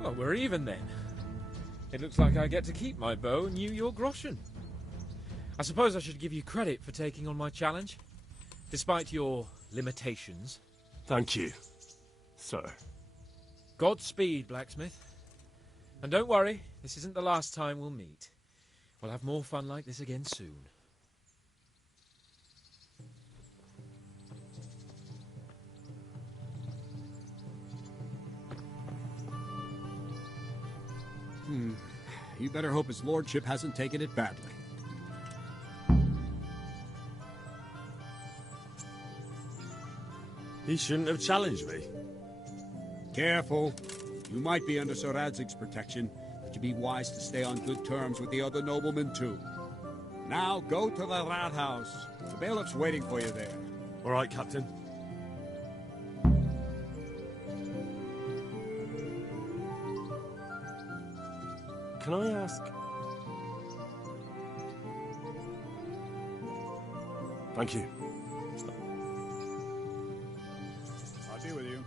Well, we're even then. It looks like I get to keep my bow and you your groschen. I suppose I should give you credit for taking on my challenge, despite your limitations. Thank you, sir. Godspeed, blacksmith. And don't worry, this isn't the last time we'll meet. We'll have more fun like this again soon. You better hope his lordship hasn't taken it badly. He shouldn't have challenged me. Careful. You might be under Sir Radzig's protection, but you'd be wise to stay on good terms with the other noblemen, too. Now, go to the rat house. The bailiff's waiting for you there. All right, Captain. Can I ask... Thank you. I'll be with you.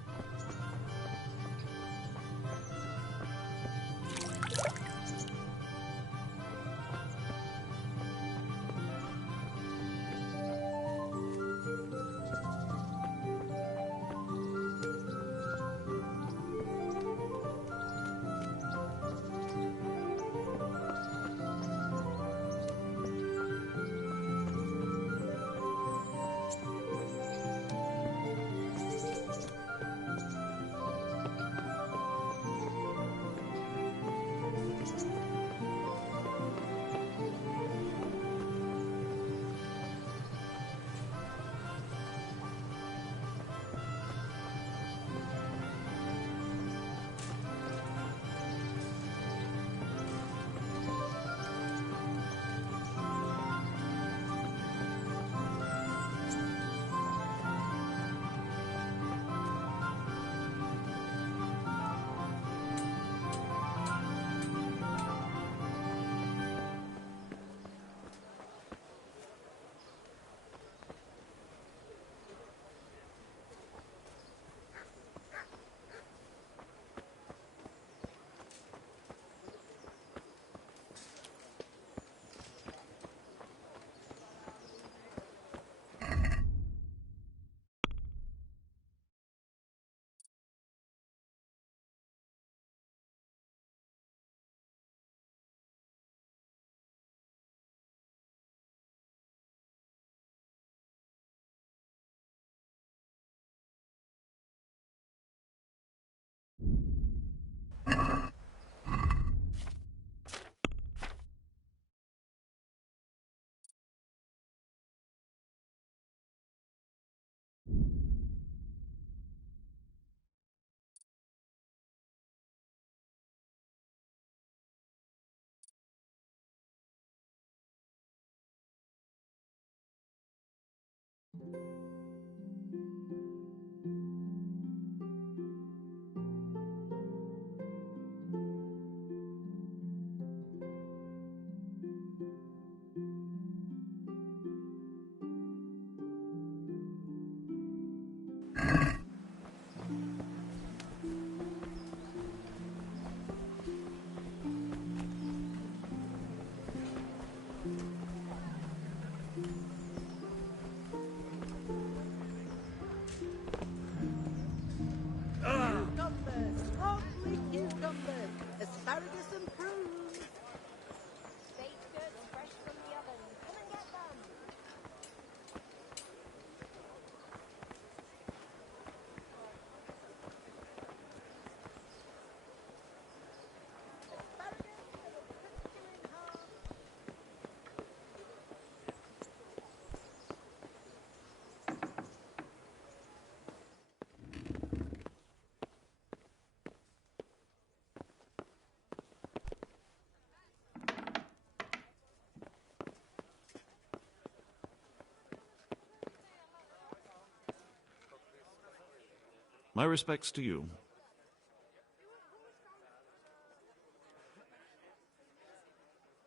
My respects to you.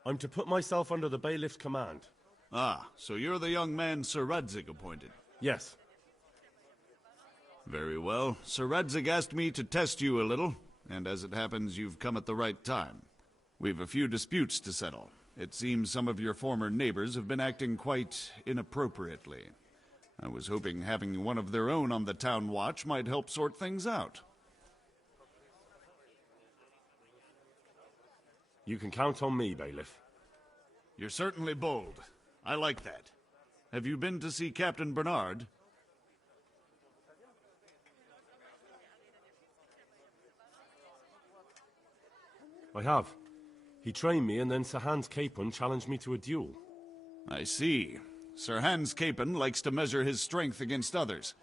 I'm to put myself under the bailiff's command. Ah, so you're the young man Sir Radzig appointed. Yes. Very well. Sir Radzig asked me to test you a little, and as it happens, you've come at the right time. We've a few disputes to settle. It seems some of your former neighbors have been acting quite inappropriately. I was hoping having one of their own on the town watch might help sort things out. You can count on me, bailiff. You're certainly bold. I like that. Have you been to see Captain Bernard? I have. He trained me, and then Sir Hans Capon challenged me to a duel. I see. Sir Hans Capon likes to measure his strength against others.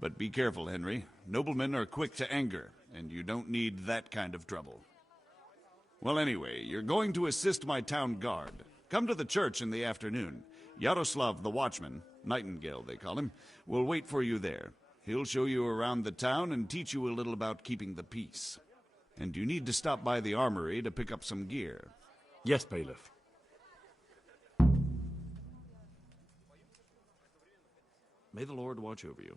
But be careful, Henry. Noblemen are quick to anger, and you don't need that kind of trouble. Well, anyway, you're going to assist my town guard. Come to the church in the afternoon. Yaroslav the watchman, Nightingale they call him, will wait for you there. He'll show you around the town and teach you a little about keeping the peace. And you need to stop by the armory to pick up some gear. Yes, bailiff. May the Lord watch over you.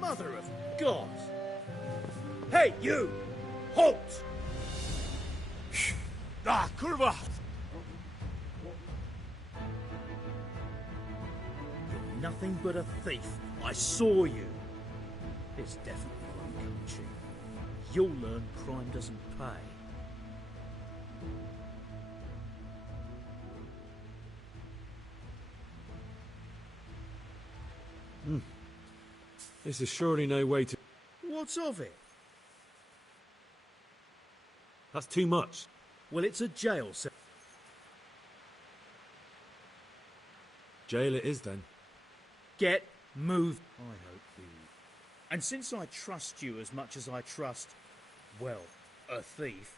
Mother of God! Hey, you! Halt! Ah, kurwa! You're nothing but a thief. I saw you. It's definitely won't come cheap. You'll learn crime doesn't pay. This is surely no way to... What's of it? That's too much. Well, it's a jail cell. Jail it is, then. Get moved. I hope you. And since I trust you as much as I trust, well, a thief.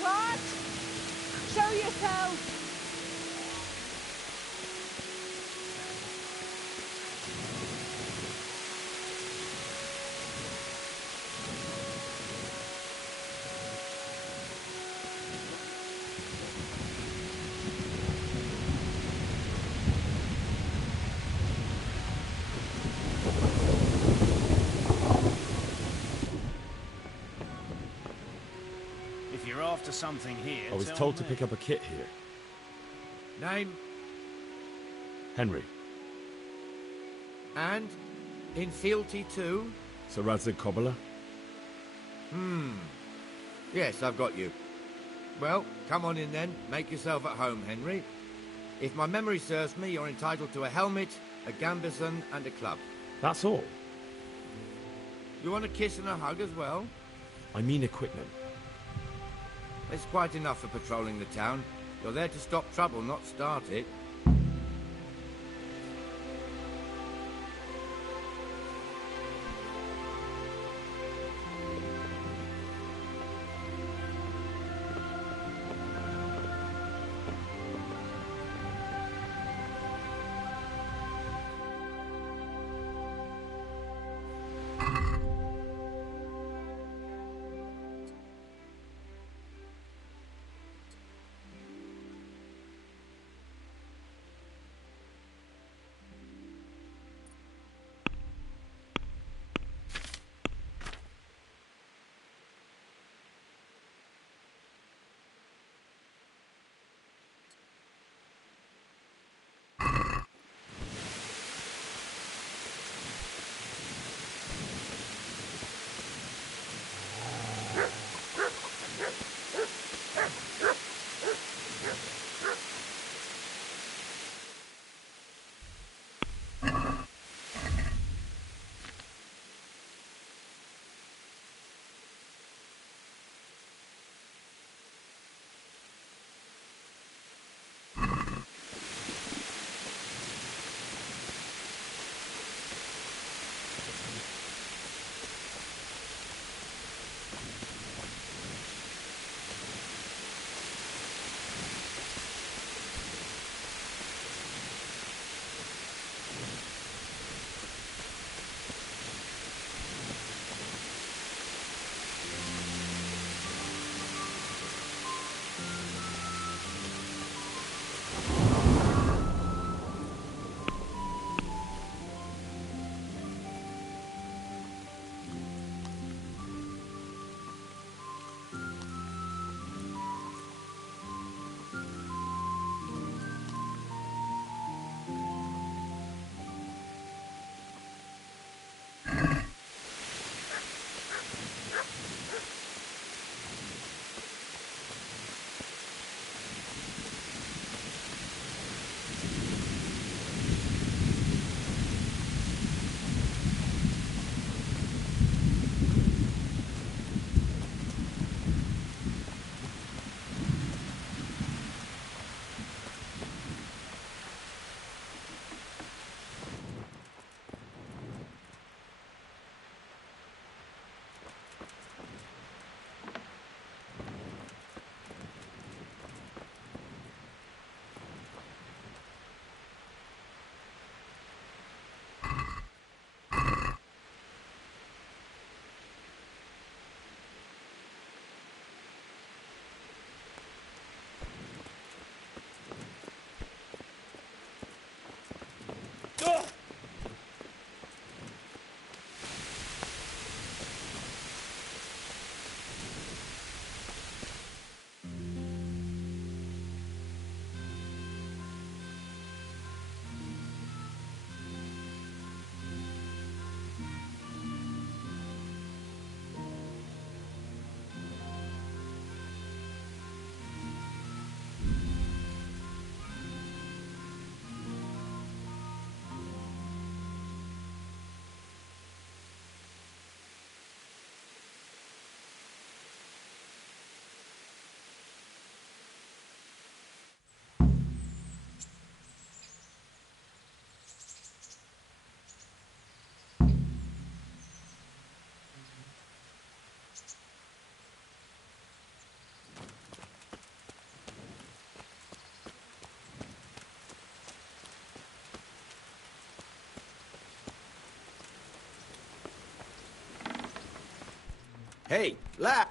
What? Show yourself! If you're after something here, I was tell told to me. pick up a kit here. Name Henry. and in fealty too? Sir Radzig Kobyla. Yes, I've got you. Well, come on in then. Make yourself at home, Henry. If my memory serves me, you're entitled to a helmet, a gambeson, and a club. That's all. You want a kiss and a hug as well? I mean equipment. It's quite enough for patrolling the town. You're there to stop trouble, not start it. Hey, lad!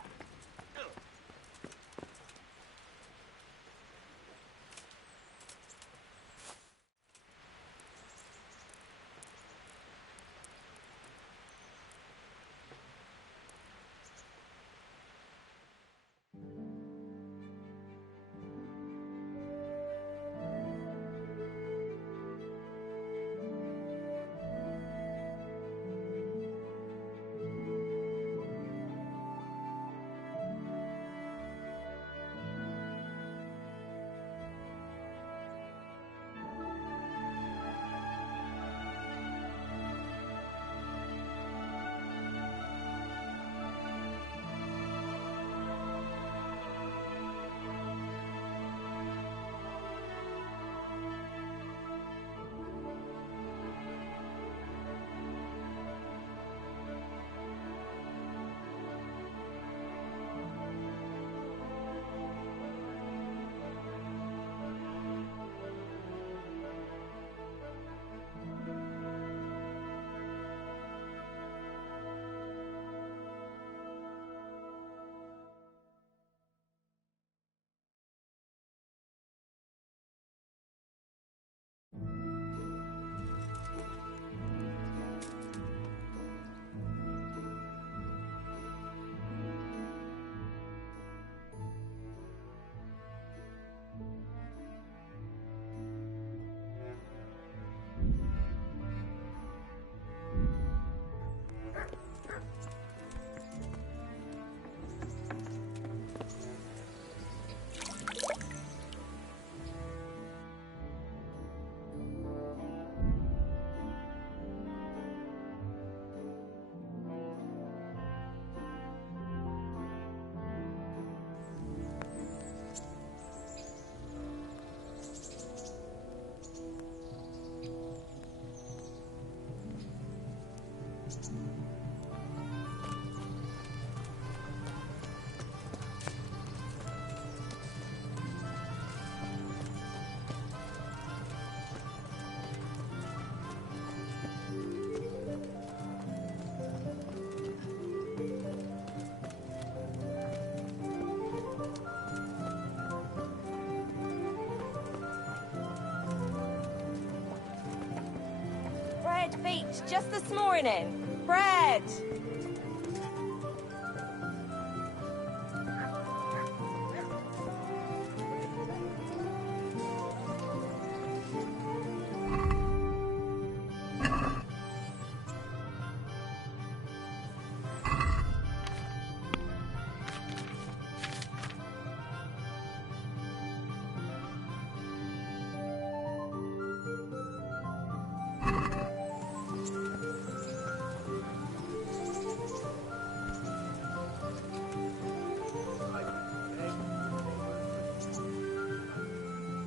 Fred Beach, just this morning. Fred!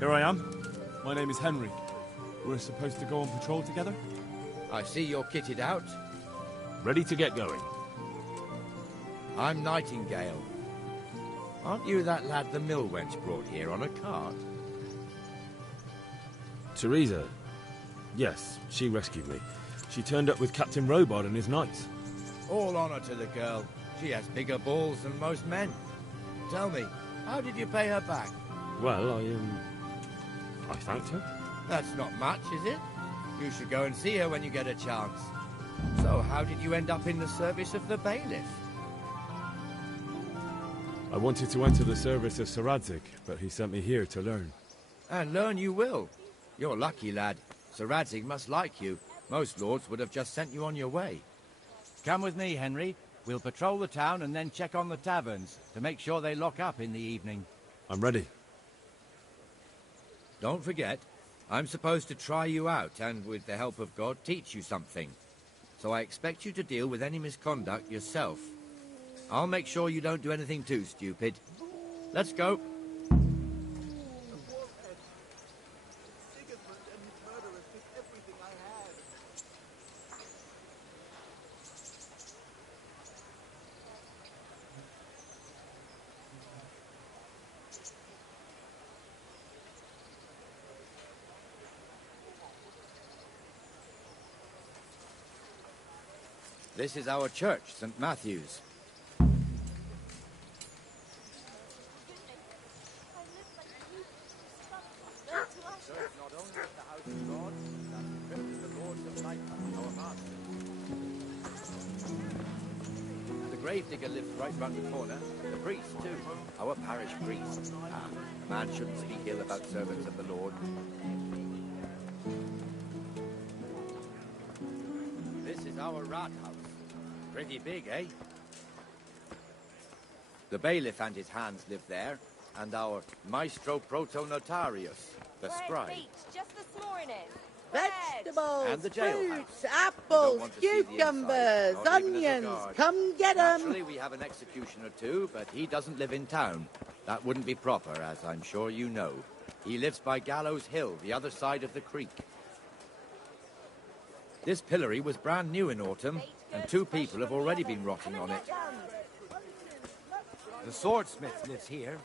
Here I am. My name is Henry. We're supposed to go on patrol together? I see you're kitted out. Ready to get going. I'm Nightingale. Aren't you that lad the mill wench brought here on a cart? Teresa? Yes, she rescued me. She turned up with Captain Robard and his knights. All honor to the girl. She has bigger balls than most men. Tell me, how did you pay her back? Well, I thanked her. That's not much, is it? You should go and see her when you get a chance. So, how did you end up in the service of the bailiff? I wanted to enter the service of Sir Radzig, but he sent me here to learn. And learn you will. You're lucky, lad. Sir Radzig must like you. Most lords would have just sent you on your way. Come with me, Henry. We'll patrol the town and then check on the taverns to make sure they lock up in the evening. I'm ready. Don't forget, I'm supposed to try you out and, with the help of God, teach you something. So I expect you to deal with any misconduct yourself. I'll make sure you don't do anything too stupid. Let's go. This is our church, St. Matthew's. gravedigger lives right round the corner. The priest, too. Our parish priest. A man shouldn't speak ill about servants of the Lord. This is our rat house. Pretty big, eh? The bailiff and his hands live there, and our maestro protonotarius, the scribe. Just this morning. Vegetables, And the jailhouse. fruits, apples, want to see the cucumbers, inside, not even as a onions. guard. Come get 'em. Naturally, we have an executioner too, but he doesn't live in town. That wouldn't be proper, as I'm sure you know. He lives by Gallows Hill, the other side of the creek. This pillory was brand new in autumn, and 2 people have already been rotting on it. The swordsmith lives here.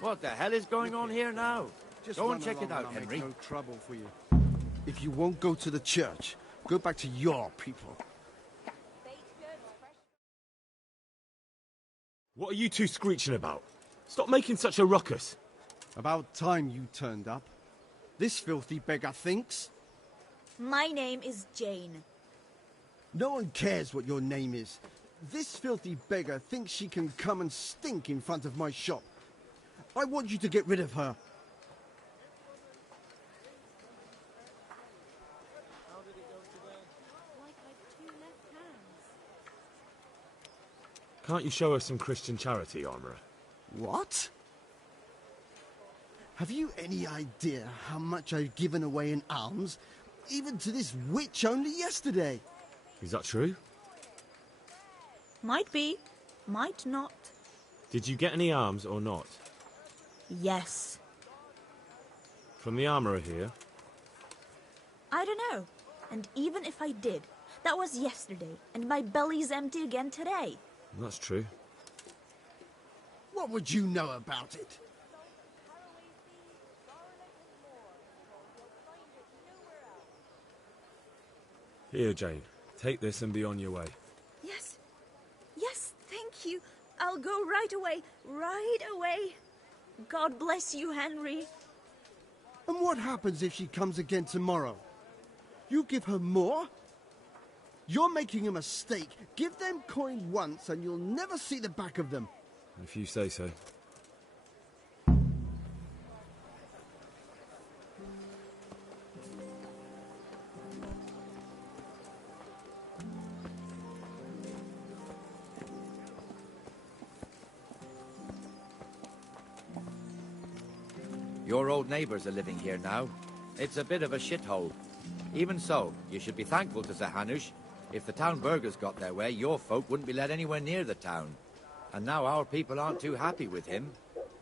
What the hell is going on here now? Go and check it out, Henry. No trouble for you. If you won't go to the church, go back to your people. What are you two screeching about? Stop making such a ruckus. About time you turned up. This filthy beggar thinks. My name is Jane. No one cares what your name is. This filthy beggar thinks she can come and stink in front of my shop. I want you to get rid of her. Can't you show us some Christian charity, Armourer? What? Have you any idea how much I've given away in alms? Even to this witch only yesterday. Is that true? Might be, might not. Did you get any arms or not? Yes. From the Armourer here? I don't know. And even if I did, that was yesterday, and my belly's empty again today. That's true. What would you know about it? Here, Jane. Take this and be on your way. Yes. Yes, thank you. I'll go right away. Right away. God bless you, Henry. And what happens if she comes again tomorrow? You give her more? You're making a mistake. Give them coin once and you'll never see the back of them. If you say so. Your old neighbours are living here now. It's a bit of a shithole. Even so, you should be thankful to Sir Hanush. If the town burghers got their way, your folk wouldn't be let anywhere near the town. And now our people aren't too happy with him.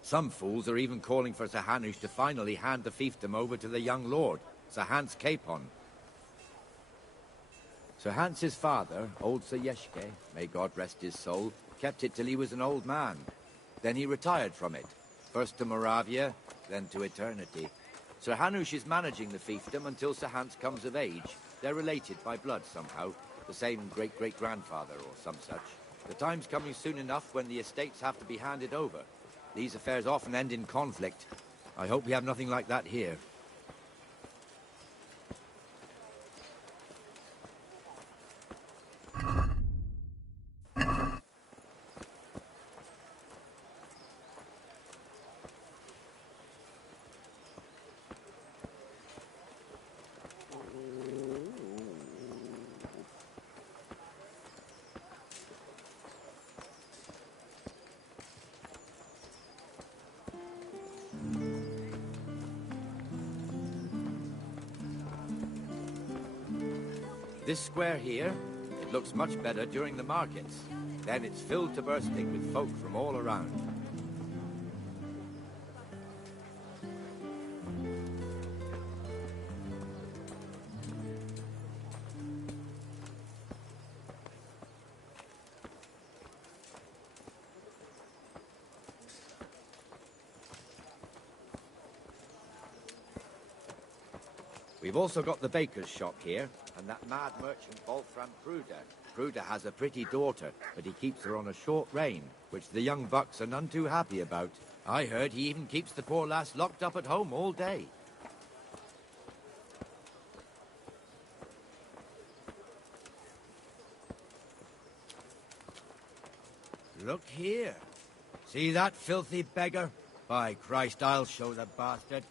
Some fools are even calling for Sir Hanush to finally hand the fiefdom over to the young lord, Sir Hans Capon. Sir Hans's father, old Sir Yeshke, may God rest his soul, kept it till he was an old man. Then he retired from it, first to Moravia, then to eternity. Sir Hanush is managing the fiefdom until Sir Hans comes of age. They're related by blood somehow, the same great-great-grandfather or some such. The time's coming soon enough when the estates have to be handed over. These affairs often end in conflict. I hope we have nothing like that here. This square here, it looks much better during the markets. Then it's filled to bursting with folk from all around. We've also got the baker's shop here, and that mad merchant Wolfram Pruder. Pruder has a pretty daughter, but he keeps her on a short rein, which the young bucks are none too happy about. I heard he even keeps the poor lass locked up at home all day. Look here. See that filthy beggar? By Christ, I'll show the bastard.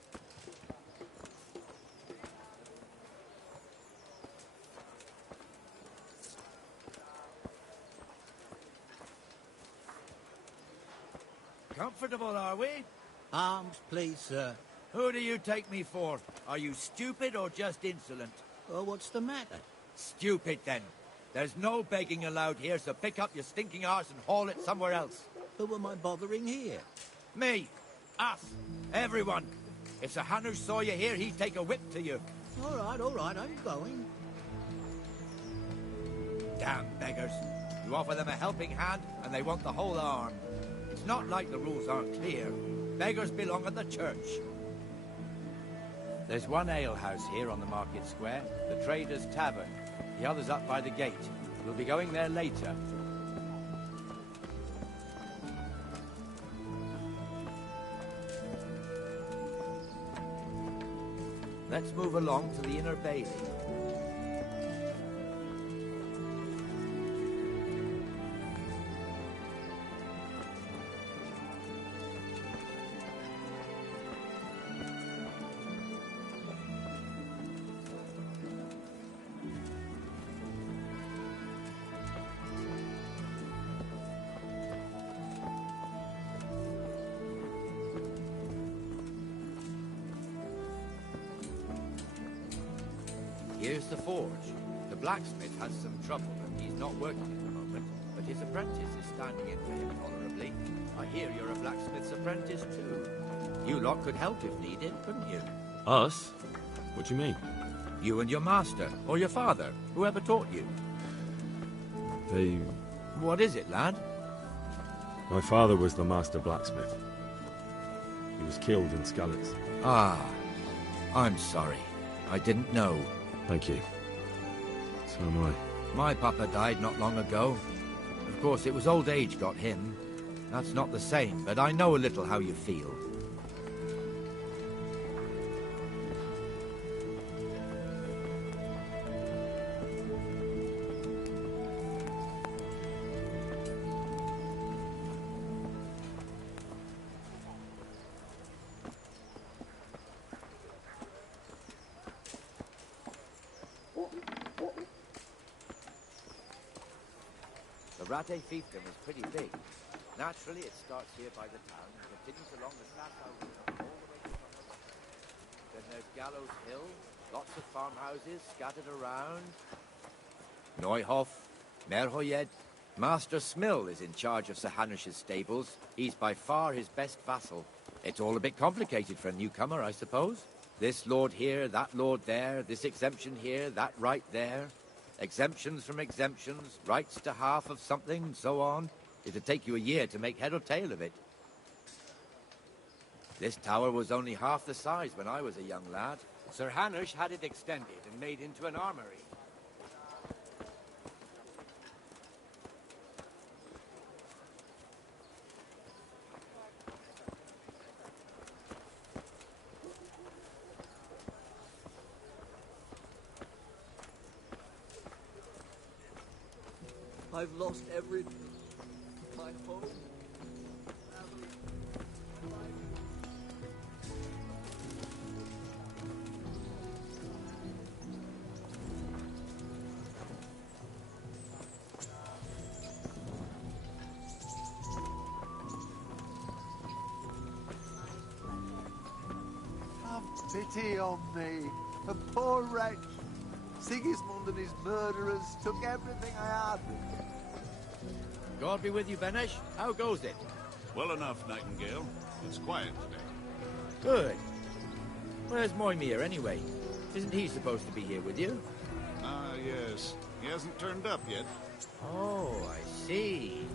Comfortable, are we? Arms, please, sir. Who do you take me for? Are you stupid or just insolent? Oh, what's the matter? Stupid, then. There's no begging allowed here, so pick up your stinking arse and haul it somewhere else. Who am I bothering here? Me. Us. Everyone. If Sir Hanush saw you here, he'd take a whip to you. All right, I'm going. Damn beggars. You offer them a helping hand, and they want the whole arm. It's not like the rules aren't clear. Beggars belong at the church. There's one alehouse here on the market square, the Trader's Tavern. The other's up by the gate. We'll be going there later. Let's move along to the Inner Bailey. Here's the forge. The blacksmith has some trouble and he's not working at the moment, but his apprentice is standing in for him tolerably. I hear you're a blacksmith's apprentice too. You lot could help if needed, couldn't you? Us? What do you mean? You and your master, or your father, whoever taught you. They... What is it, lad? My father was the master blacksmith. He was killed in Skalitz. Ah, I'm sorry. I didn't know. Thank you. So am I. My papa died not long ago. Of course, it was old age got him. That's not the same, but I know a little how you feel. The Rate fiefdom is pretty big. Naturally, it starts here by the town and continues along the Sassau River all the way to the... Then there's Gallows Hill, lots of farmhouses scattered around. Neuhof, Merhoyed. Master Smill is in charge of Sir Hanush's stables. He's by far his best vassal. It's all a bit complicated for a newcomer, I suppose. This lord here, that lord there, this exemption here, that right there. Exemptions from exemptions, rights to half of something, and so on. It'd take you a year to make head or tail of it. This tower was only half the size when I was a young lad. Sir Hanush had it extended and made into an armory. I've lost everything. My home, family, Have pity on me, a poor wretch. Sigismund and his murderers took everything I had. God be with you, Benesh. How goes it? Well enough, Nightingale. It's quiet today. Good. Where's Moimir, anyway? Isn't he supposed to be here with you? Ah, yes. He hasn't turned up yet. Oh, I see.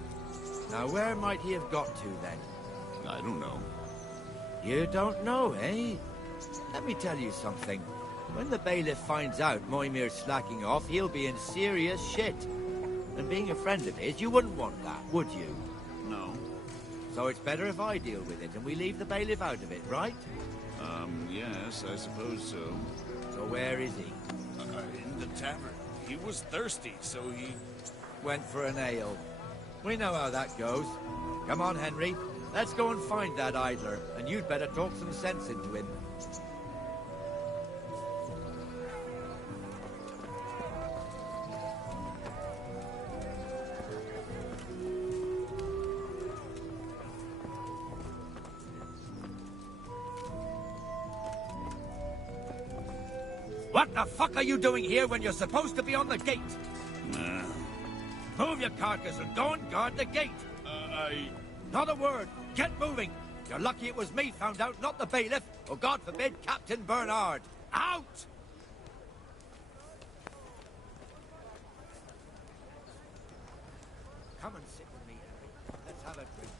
Now, where might he have got to, then? I don't know. You don't know, eh? Let me tell you something. When the bailiff finds out Moimir's slacking off, he'll be in serious shit. And being a friend of his, you wouldn't want that, would you? No. So it's better if I deal with it and we leave the bailiff out of it, right? Yes, I suppose so. So where is he? In the tavern. He was thirsty, so he... Went for an ale. We know how that goes. Come on, Henry. Let's go and find that idler, and you'd better talk some sense into him. What the fuck are you doing here when you're supposed to be on the gate? Move your carcass and go and guard the gate. Not a word. Get moving. You're lucky it was me found out, not the bailiff, or God forbid, Captain Bernard. Out! Come and sit with me, Henry. Let's have a drink.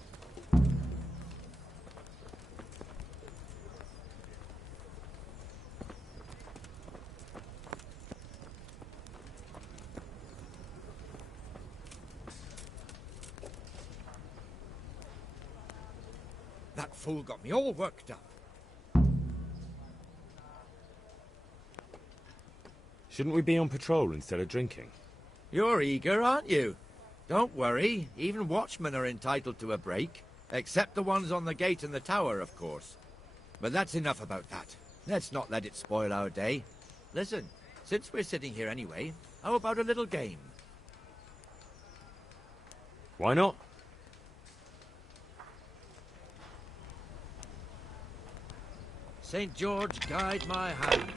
That fool got me all worked up. Shouldn't we be on patrol instead of drinking? You're eager, aren't you? Don't worry, even watchmen are entitled to a break. Except the ones on the gate and the tower, of course. But that's enough about that. Let's not let it spoil our day. Listen, since we're sitting here anyway, how about a little game? Why not? St. George, guide my hand.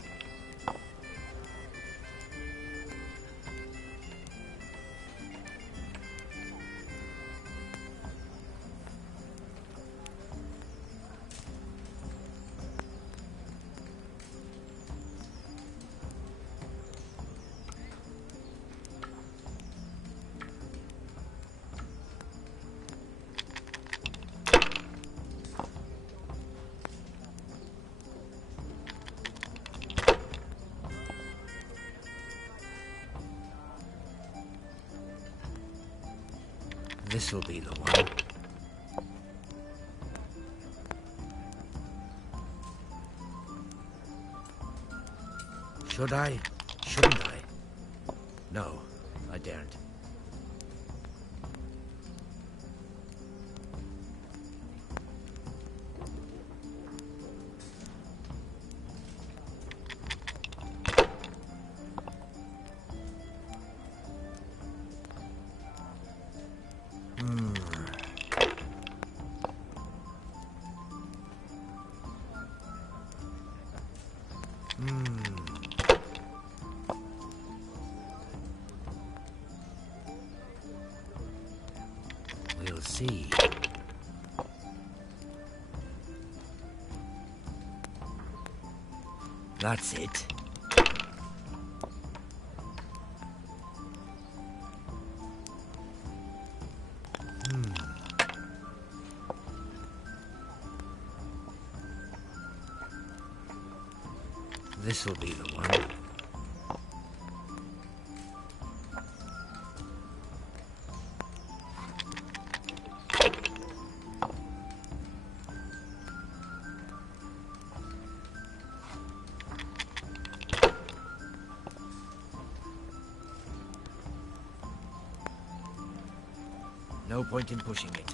This'll be the one. Should I? Shouldn't I? No, I daren't. We'll see. That's it. This'll be the one. No point in pushing it.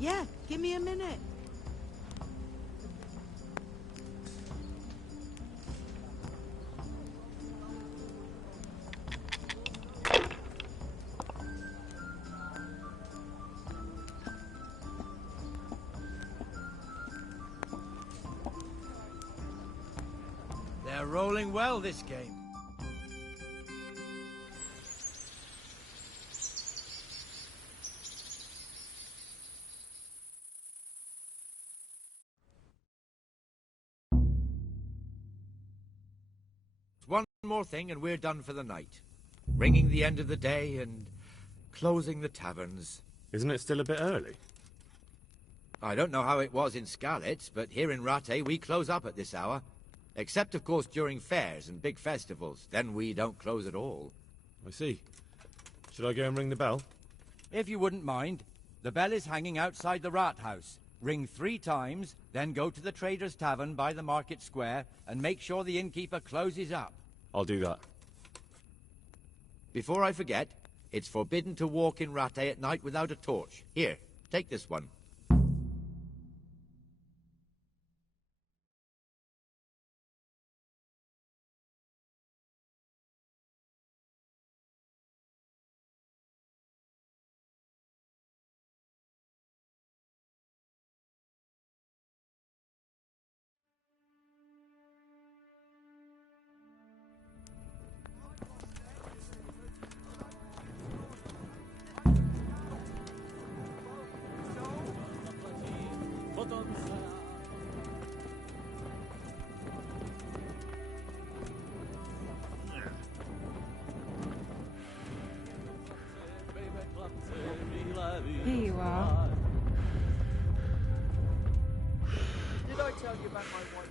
Yeah, give me a minute. They're rolling well this game. One more thing and we're done for the night. Ringing the end of the day and closing the taverns. Isn't it still a bit early? I don't know how it was in Skalitz, but here in Rattay we close up at this hour. Except, of course, during fairs and big festivals. Then we don't close at all. I see. Should I go and ring the bell? If you wouldn't mind. The bell is hanging outside the rat house. Ring 3 times, then go to the Trader's Tavern by the market square and make sure the innkeeper closes up. I'll do that. Before I forget, it's forbidden to walk in Rattay at night without a torch. Here, take this one. Here you are. Did I tell you about my wife?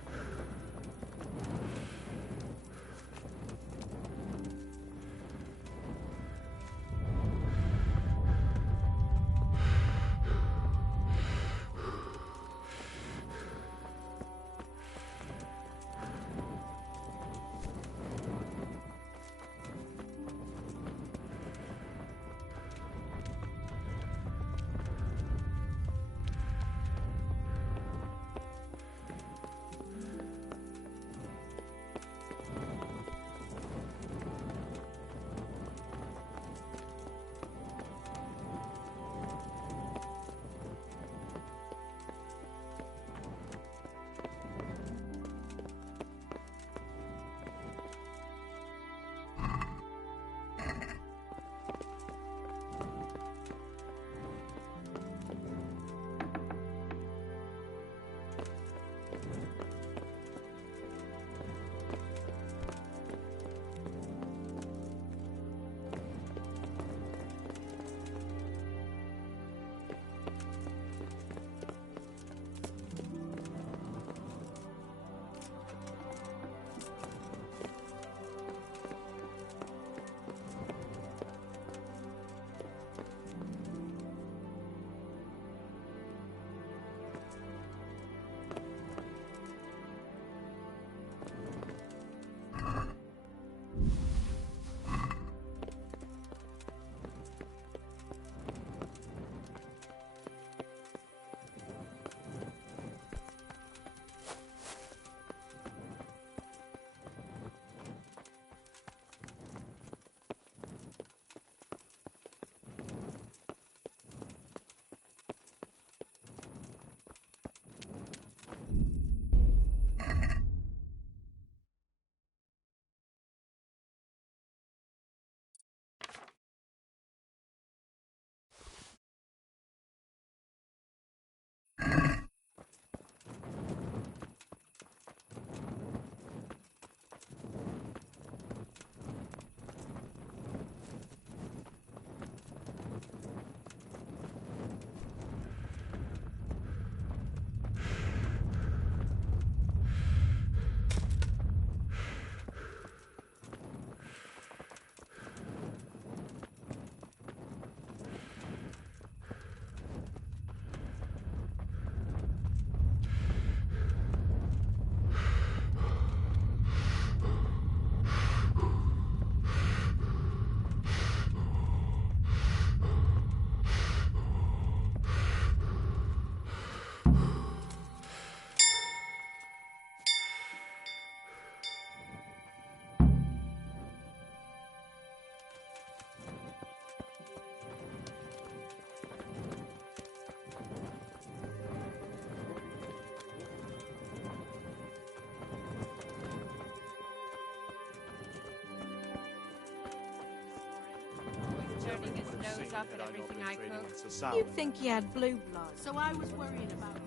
Turning his nose up at everything I cook. You'd think he had blue blood, so I was worrying about you.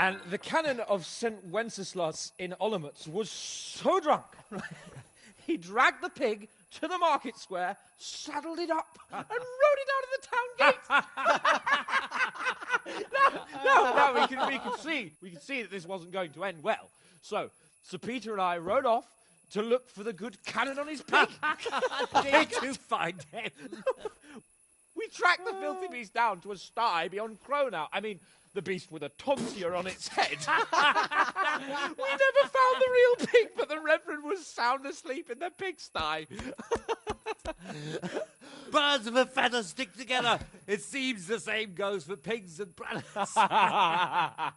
And the canon of St. Wenceslas in Olomouc was so drunk, he dragged the pig to the market square, saddled it up, and rode it out of the town gate. No, we could see that this wasn't going to end well. So Sir Peter and I rode off to look for the good canon on his pig. Did you find him? We tracked the filthy beast down to a sty beyond Cronau. I mean, the beast with a tonsure on its head. We never found the real pig, but the Reverend was sound asleep in the pigsty. Birds of a feather stick together. It seems the same goes for pigs and planets. I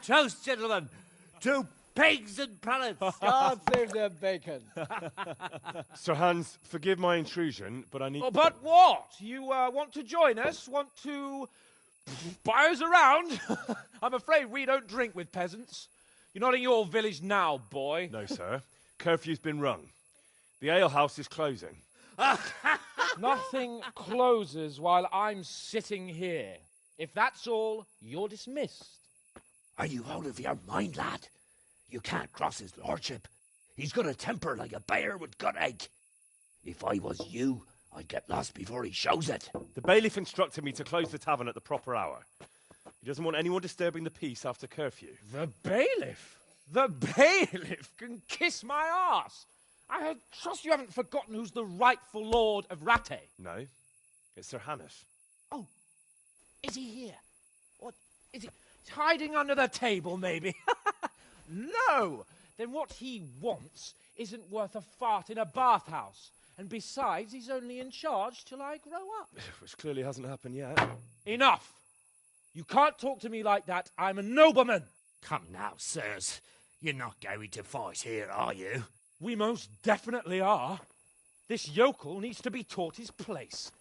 toast, gentlemen, to pigs and planets. God save their bacon. Sir Hans, forgive my intrusion, but I need... Oh, but what? You want to join us? Want to buy us around? I'm afraid we don't drink with peasants. You're not in your village now, boy. No, sir. Curfew's been rung. The alehouse is closing. Nothing closes while I'm sitting here. If that's all, you're dismissed. Are you out of your mind, lad? You can't cross his lordship. He's got a temper like a bear with gut ache. If I was you, I'd get lost before he shows it. The bailiff instructed me to close the tavern at the proper hour. He doesn't want anyone disturbing the peace after curfew. The bailiff? The bailiff can kiss my arse. I trust you haven't forgotten who's the rightful lord of Rattay. No, it's Sir Hannes. Oh, is he here? What, is he hiding under the table, maybe? No! Then what he wants isn't worth a fart in a bathhouse. And besides, he's only in charge till I grow up. Which clearly hasn't happened yet. Enough! You can't talk to me like that. I'm a nobleman. Come now, sirs. You're not going to fight here, are you? We most definitely are. This yokel needs to be taught his place.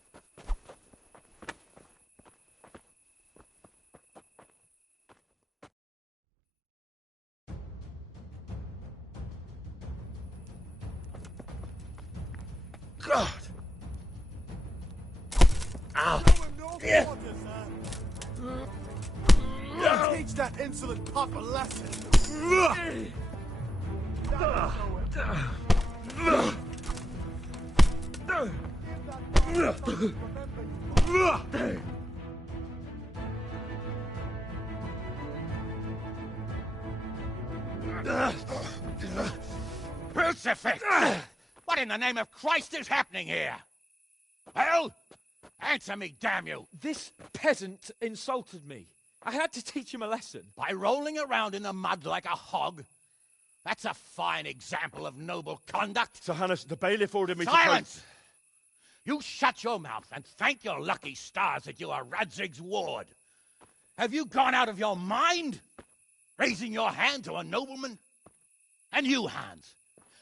God! Ow! Yeah. Teach that insolent pup a lesson. Crucifix! What in the name of Christ is happening here? Hell? Answer me, damn you! This peasant insulted me. I had to teach him a lesson. By rolling around in the mud like a hog? That's a fine example of noble conduct. Sir Hannes, the bailiff ordered me Silence! to... You shut your mouth and thank your lucky stars that you are Radzig's ward. Have you gone out of your mind? Raising your hand to a nobleman? And you, Hans,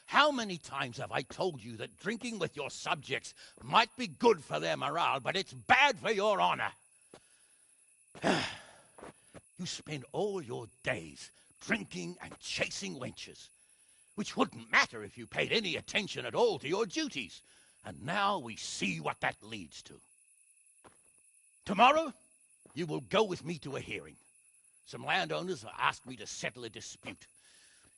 how many times have I told you that drinking with your subjects might be good for their morale, but it's bad for your honor? You spend all your days drinking and chasing wenches, which wouldn't matter if you paid any attention at all to your duties. And now we see what that leads to. Tomorrow, you will go with me to a hearing. Some landowners have asked me to settle a dispute.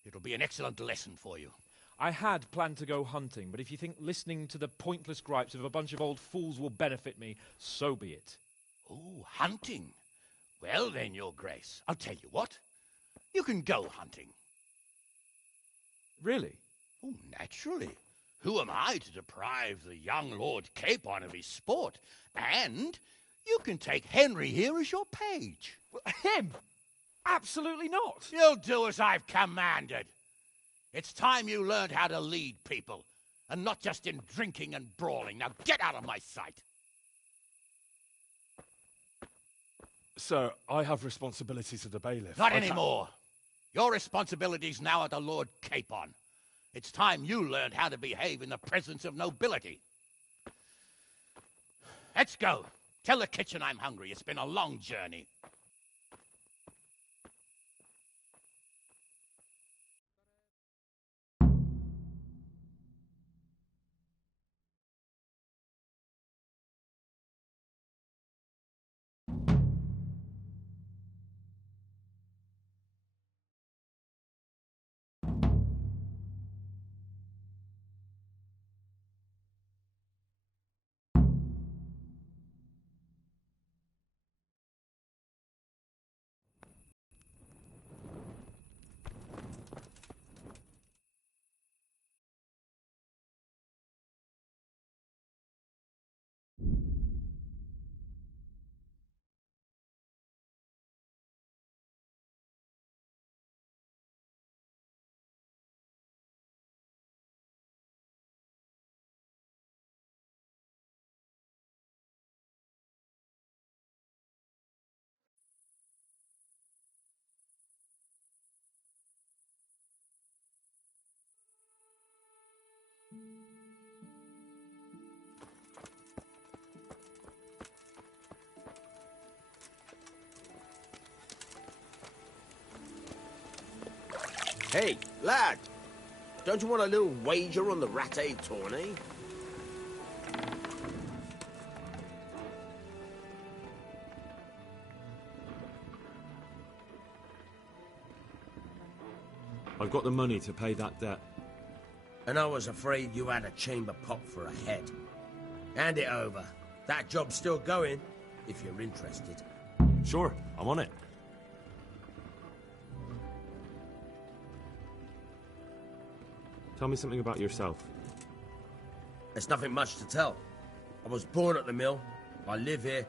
It'll be an excellent lesson for you. I had planned to go hunting, but if you think listening to the pointless gripes of a bunch of old fools will benefit me, so be it. Oh, hunting. Well then, Your Grace, I'll tell you what. You can go hunting. Really? Oh, naturally. Who am I to deprive the young Lord Capon of his sport? And you can take Henry here as your page. Him? Absolutely not. You'll do as I've commanded. It's time you learned how to lead people, and not just in drinking and brawling. Now get out of my sight. Sir, I have responsibilities of the bailiff. Not anymore. Your responsibilities now are the Lord Capon. It's time you learned how to behave in the presence of nobility. Let's go. Tell the kitchen I'm hungry. It's been a long journey. Hey, lad! Don't you want a little wager on the ratte tourney? I've got the money to pay that debt. And I was afraid you had a chamber pot for a head. Hand it over. That job's still going, if you're interested. Sure, I'm on it. Tell me something about yourself. There's nothing much to tell. I was born at the mill, I live here,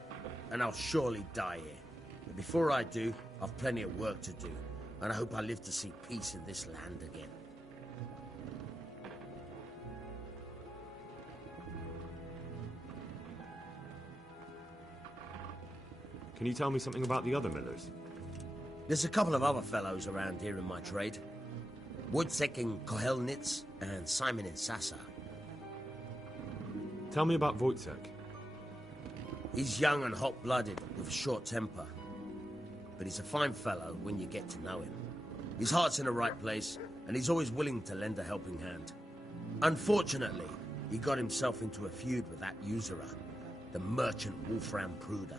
and I'll surely die here. But before I do, I've plenty of work to do, and I hope I live to see peace in this land again. Can you tell me something about the other millers? There's a couple of other fellows around here in my trade. Wojciech in Kohelnitz and Simon in Sasa. Tell me about Wojciech. He's young and hot-blooded, with a short temper. But he's a fine fellow when you get to know him. His heart's in the right place, and he's always willing to lend a helping hand. Unfortunately, he got himself into a feud with that usurer, the merchant Wolfram Pruder.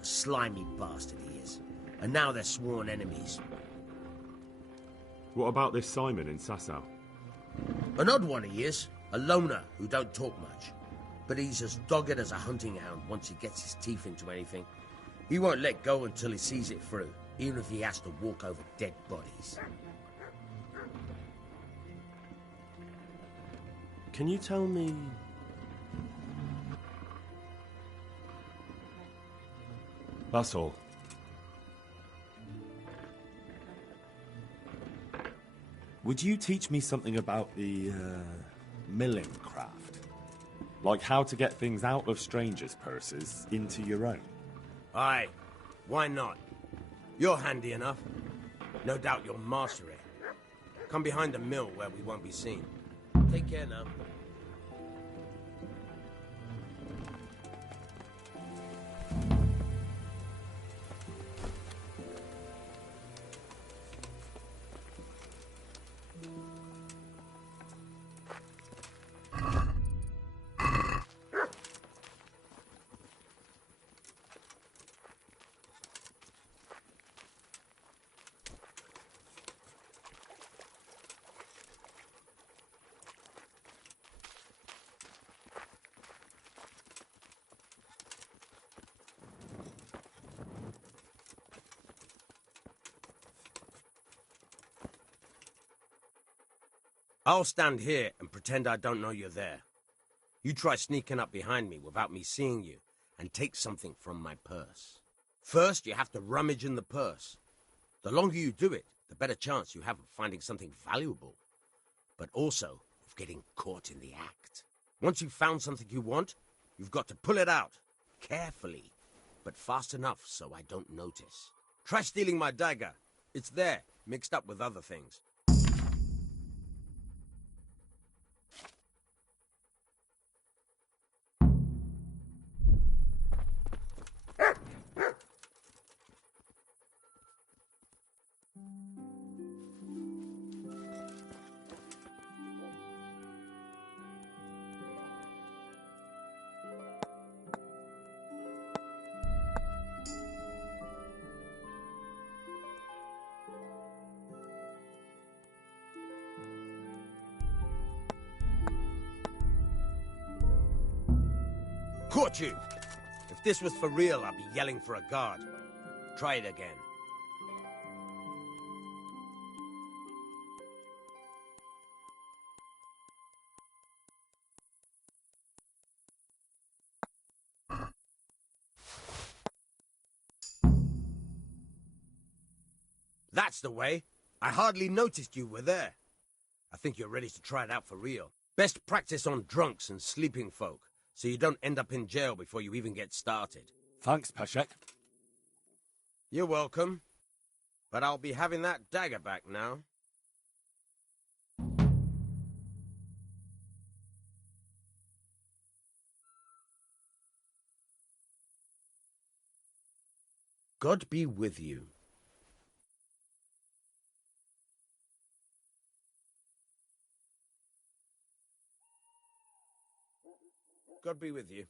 A slimy bastard he is. And now they're sworn enemies. What about this Simon in Sasau? An odd one he is. A loner who don't talk much. But he's as dogged as a hunting hound once he gets his teeth into anything. He won't let go until he sees it through, even if he has to walk over dead bodies. Can you tell me... That's all. Would you teach me something about the, milling craft? Like how to get things out of strangers' purses into your own? Aye, why not? You're handy enough. No doubt you'll master it. Come behind the mill where we won't be seen. Take care now. I'll stand here and pretend I don't know you're there. You try sneaking up behind me without me seeing you and take something from my purse. First, you have to rummage in the purse. The longer you do it, the better chance you have of finding something valuable, but also of getting caught in the act. Once you've found something you want, you've got to pull it out, carefully, but fast enough so I don't notice. Try stealing my dagger. It's there, mixed up with other things. Caught you! If this was for real, I'd be yelling for a guard. Try it again. That's the way. I hardly noticed you were there. I think you're ready to try it out for real. Best practice on drunks and sleeping folk, so you don't end up in jail before you even get started. Thanks, Peshek. You're welcome. But I'll be having that dagger back now. God be with you. God be with you.